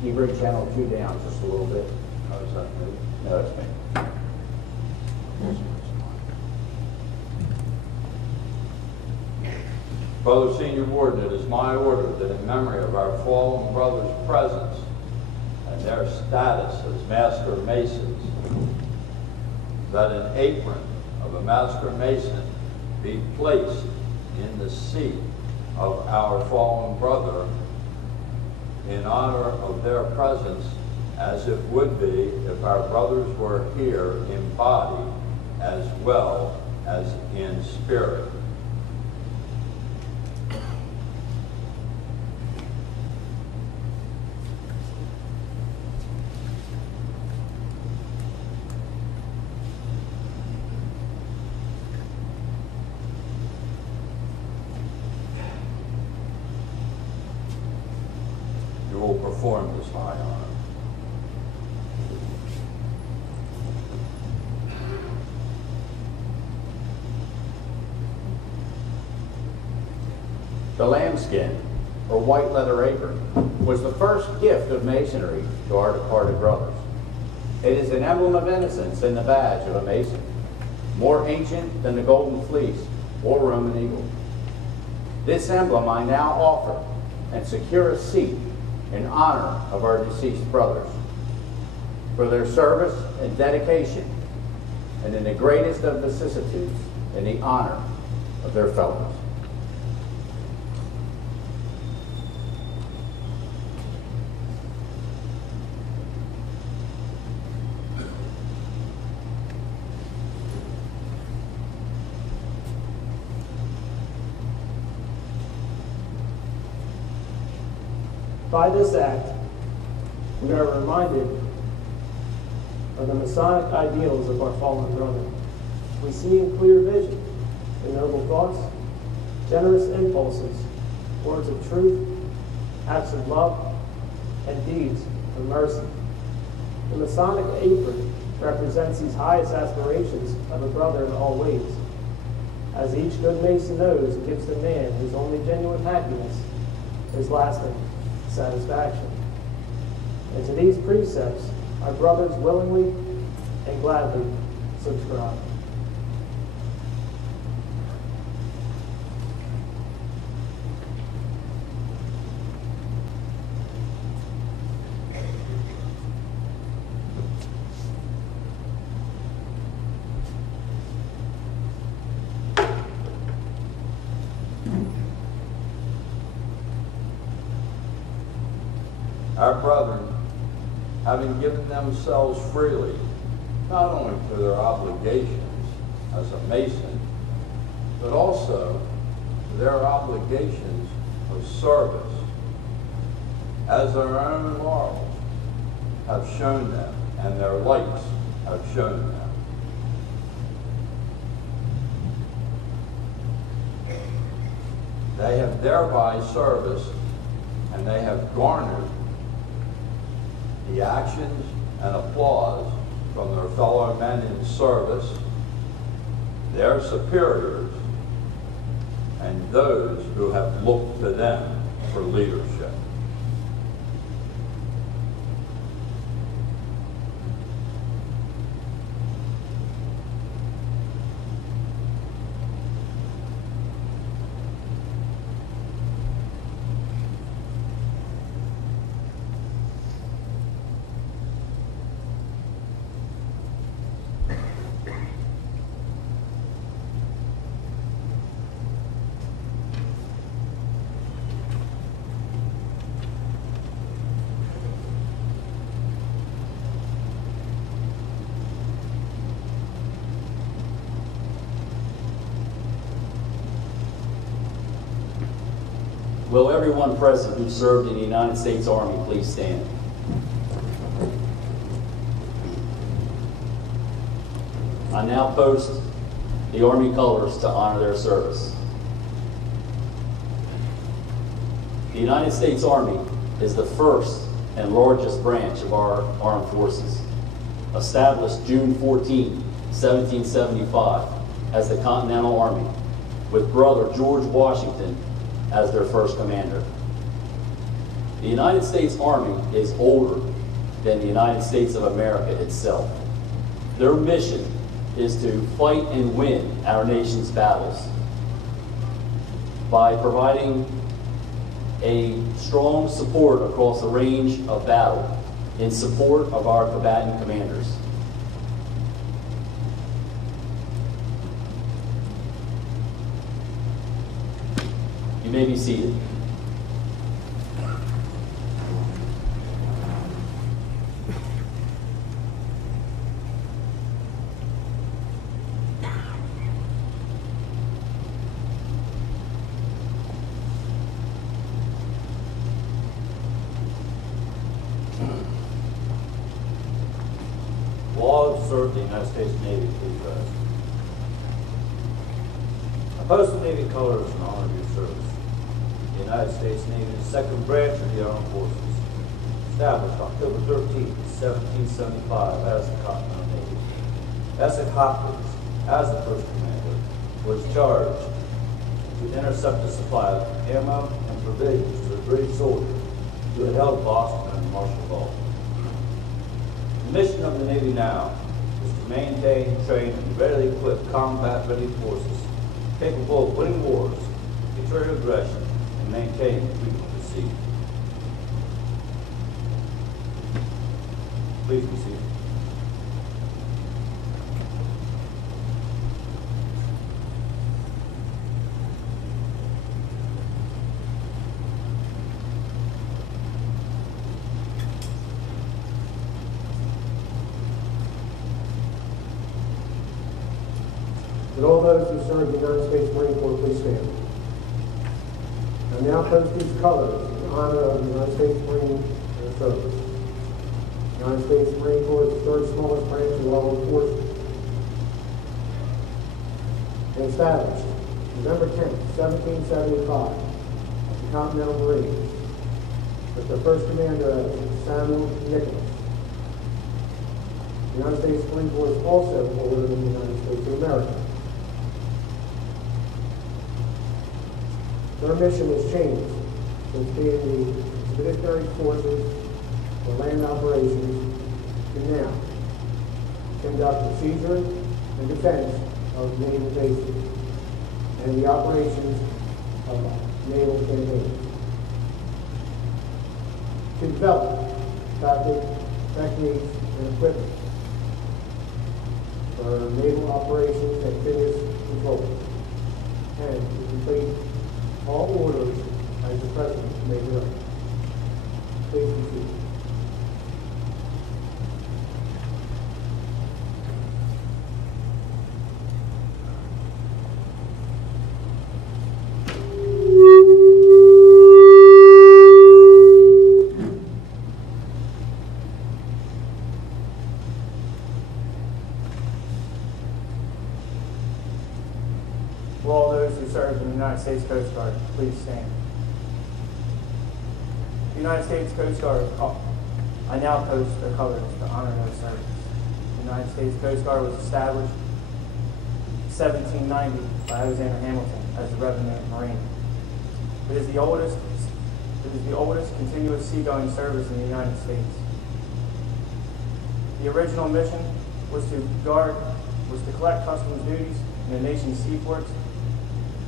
Can you bring channel 2 down just a little bit? How's that move? No, it's me. Brother Senior Warden, it is my order that in memory of our fallen brothers' presence and their status as Master Masons, that an apron of a Master Mason be placed in the seat of our fallen brother in honor of their presence, as it would be if our brothers were here in body as well as in spirit. You will perform this high honor. The lambskin, or white leather apron, was the first gift of masonry to our departed brothers. It is an emblem of innocence and the badge of a mason, more ancient than the golden fleece or Roman eagle. This emblem I now offer and secure a seat in honor of our deceased brothers for their service and dedication, and in the greatest of vicissitudes, in the honor of their fellows. By this act, we are reminded of the Masonic ideals of our fallen brother. We see in clear vision the noble thoughts, generous impulses, words of truth, acts of love, and deeds of mercy. The Masonic apron represents these highest aspirations of a brother in all ways. As each good Mason knows, it gives the man his only genuine happiness, his lasting satisfaction. And to these precepts, our brothers willingly and gladly subscribe. Our brethren, having given themselves freely, not only to their obligations as a Mason, but also to their obligations of service, as their own laurels have shown them, and their lights have shown them. They have thereby serviced, and they have garnered the actions and applause from their fellow men in service, their superiors, and those who have looked to them for leadership. Will everyone present who served in the United States Army please stand? I now post the Army colors to honor their service. The United States Army is the first and largest branch of our armed forces. Established June 14, 1775 as the Continental Army, with brother George Washington as their first commander. The United States Army is older than the United States of America itself. Their mission is to fight and win our nation's battles by providing a strong support across the range of battle in support of our combatant commanders. You may be seated. Law of served the United States Navy, please rise. I post the Navy colors in honor of your service. The United States Navy is the second branch of the armed forces, established October 13, 1775 as the Continental Navy. Essex Hopkins, as the first commander, was charged to intercept the supply of ammo and provisions to the British soldiers who had held Boston under martial law. The mission of the Navy now is to maintain, train, and readily equip combat-ready forces capable of winning wars, deter aggression, and maintain the freedom of the sea. Please be seated. Would all those who serve the United States Marine Corps please stand? I now post these colors in honor of the United States Marine Service. The United States Marine Corps is the third smallest branch of law enforcement. And established November 10, 1775, as the Continental Marines, with their first commander as Samuel Nicholas. The United States Marine Corps is also older than the United States of America. Their mission has changed since being the expeditionary forces for land operations to now conduct the seizure and defense of naval bases and the operations of naval campaigns. To develop tactics, techniques, and equipment for naval operations and amphibious control, and to complete all orders as the President may direct. Please be seated. Will all those who serve in the United States Coast Guard please stand? The United States Coast Guard, I now post their colors to honor their service. The United States Coast Guard was established in 1790 by Alexander Hamilton as the Revenant Marine. It is the oldest continuous seagoing service in the United States. The original mission was to collect customs duties in the nation's seaports,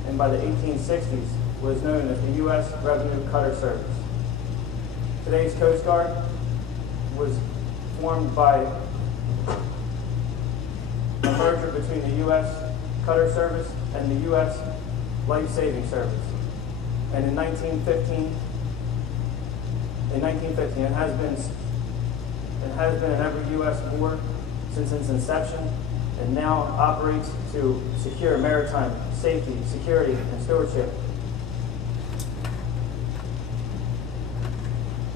and by the 1860s was known as the U.S. Revenue Cutter Service. Today's Coast Guard was formed by a merger between the U.S. Cutter Service and the U.S. Life Saving Service. And in 1915, it has been in every U.S. war since its inception, and now operates to secure maritime safety, security, and stewardship.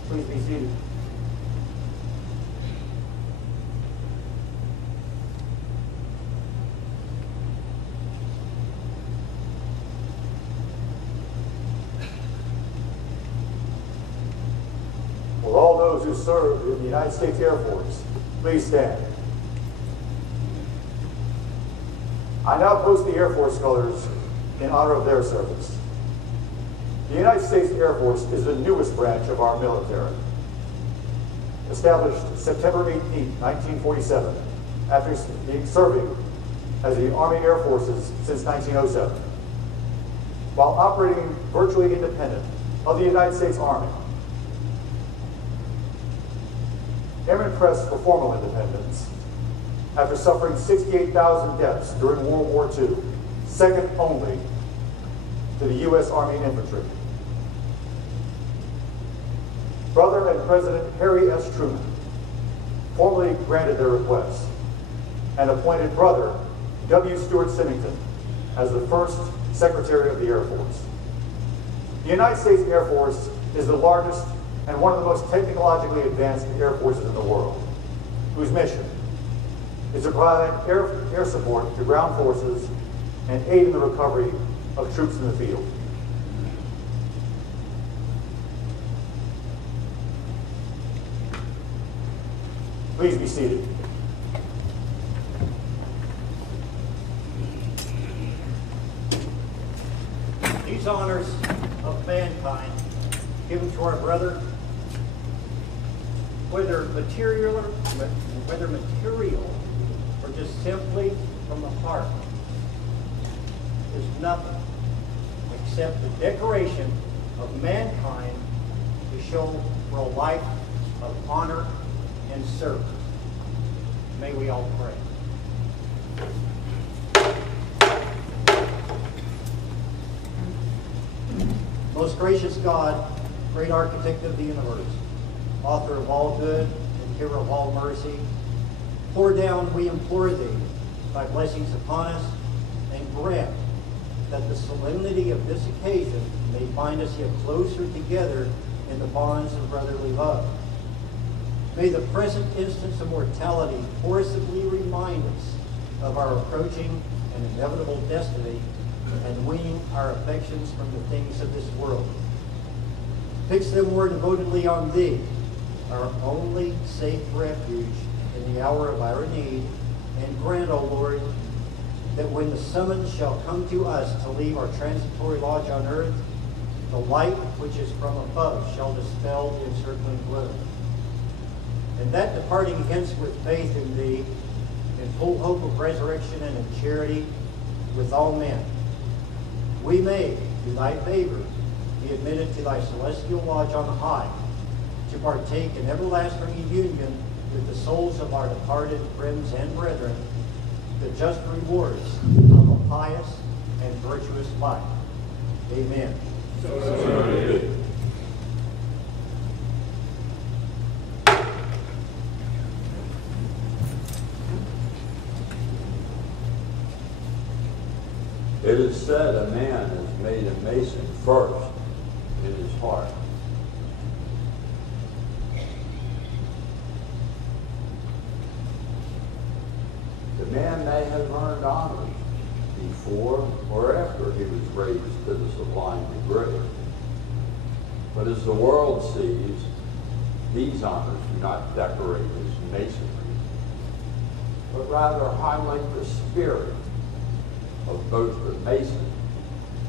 Please be seated. Will all those who served in the United States Air Force, please stand. I now post the Air Force colors in honor of their service. The United States Air Force is the newest branch of our military. Established September 18, 1947, after serving as the Army Air Forces since 1907. While operating virtually independent of the United States Army. Airmen pressed for formal independence after suffering 68,000 deaths during World War II, second only to the U.S. Army Infantry. Brother and President Harry S. Truman formally granted their request and appointed Brother W. Stuart Symington as the first Secretary of the Air Force. The United States Air Force is the largest and one of the most technologically advanced air forces in the world, whose mission is to provide air support to ground forces and aid in the recovery of troops in the field. Please be seated. These honors of mankind given to our brother, whether material or just simply from the heart, is nothing except the decoration of mankind to show for a life of honor and service. May we all pray. Most gracious God, great architect of the universe, author of all good and giver of all mercy, pour down, we implore thee, thy blessings upon us, and grant that the solemnity of this occasion may bind us yet closer together in the bonds of brotherly love. May the present instance of mortality forcibly remind us of our approaching and inevitable destiny and wean our affections from the things of this world. Fix them more devotedly on thee, our only safe refuge in the hour of our need, and grant, O Lord, that when the summons shall come to us to leave our transitory lodge on earth, the light which is from above shall dispel the encircling gloom. And that departing hence with faith in thee, in full hope of resurrection and in charity with all men, we may, through thy favor, be admitted to thy celestial lodge on high, to partake in everlasting union with the souls of our departed friends and brethren, the just rewards of a pious and virtuous life. Amen. It is said a man is made a mason first in his heart. The man may have earned honors before or after he was raised to the sublime degree. But as the world sees, these honors do not decorate his masonry, but rather highlight the spirit of both the mason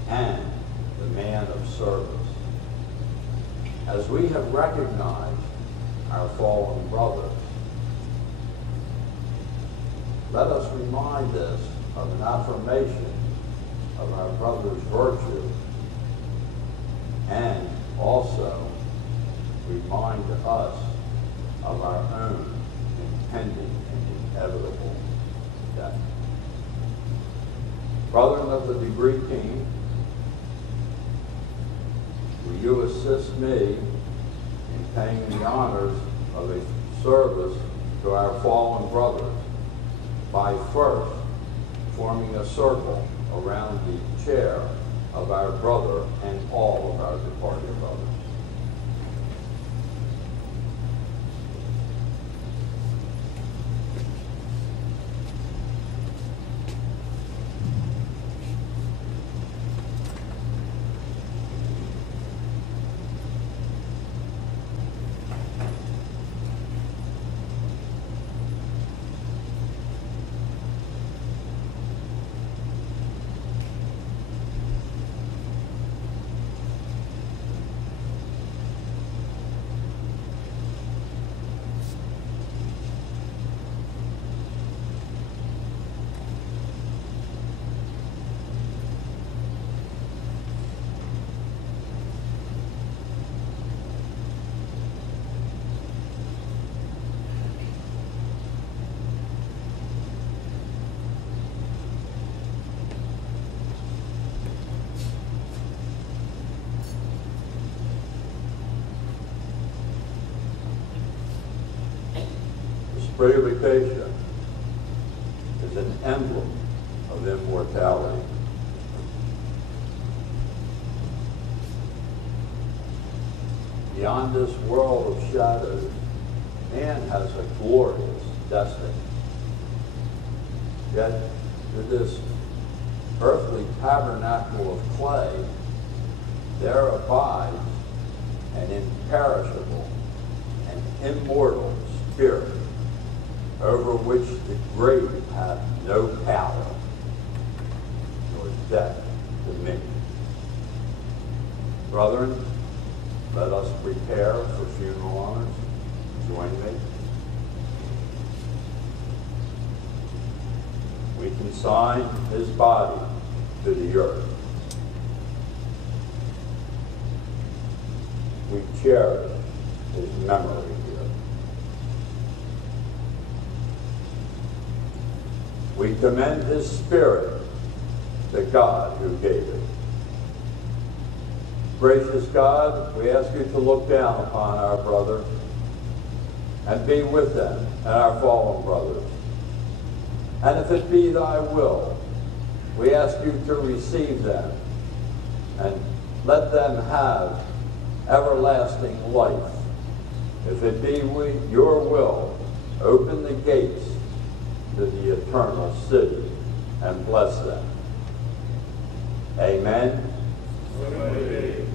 and the man of service. As we have recognized our fallen brothers, let us remind us of an affirmation of our brother's virtue, and also remind us of our own impending and inevitable death. Brethren of the degree team, will you assist me in paying the honors of a service to our fallen brothers by first forming a circle around the chair of our brother and all of our departed brothers. Revocation is an emblem of immortality. Beyond this world of shadows, man has a glorious destiny. Yet, to this earthly tabernacle of clay, there abides an imperishable and immortal spirit over which the grave hath no power, nor death dominion. Brethren, let us prepare for funeral honors. Join me. We consign his body to the earth. We cherish his memory here. We commend his spirit to God who gave it. Gracious God, we ask you to look down upon our brother and be with them and our fallen brothers. And if it be thy will, we ask you to receive them and let them have everlasting life. If it be your will, open the gates to the eternal city and bless them. Amen. Amen.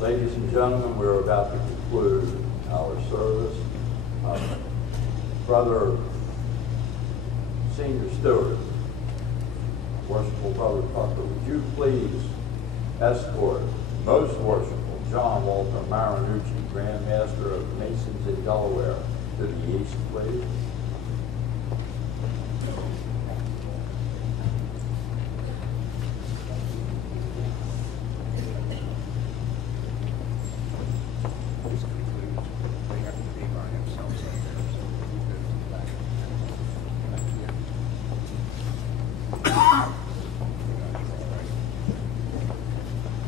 Ladies and gentlemen, we're about to conclude our service. Brother Senior Stewart, Worshipful Brother Tucker, would you please escort Most Worshipful John Walter Marinucci, Grand Master of Masons in Delaware, to the east, please?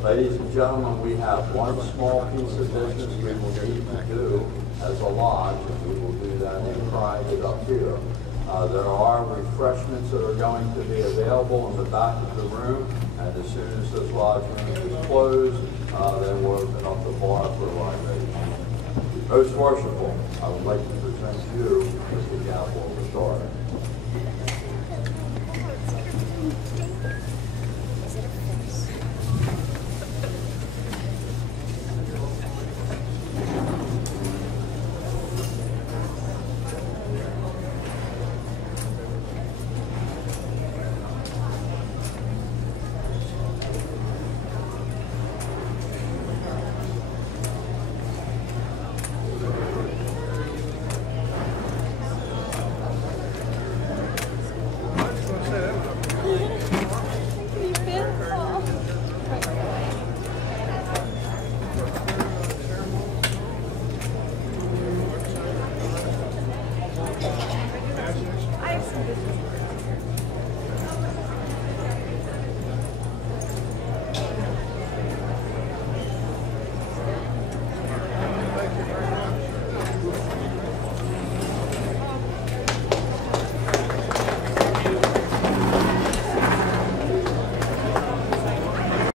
Ladies and gentlemen, we have one small piece of business we will need to do as a lodge, and we will do that in private up here. There are refreshments that are going to be available in the back of the room, and as soon as this lodge room is closed, then we'll open up the bar for libation. Most Worshipful, I would like to present you with the gavel of authority.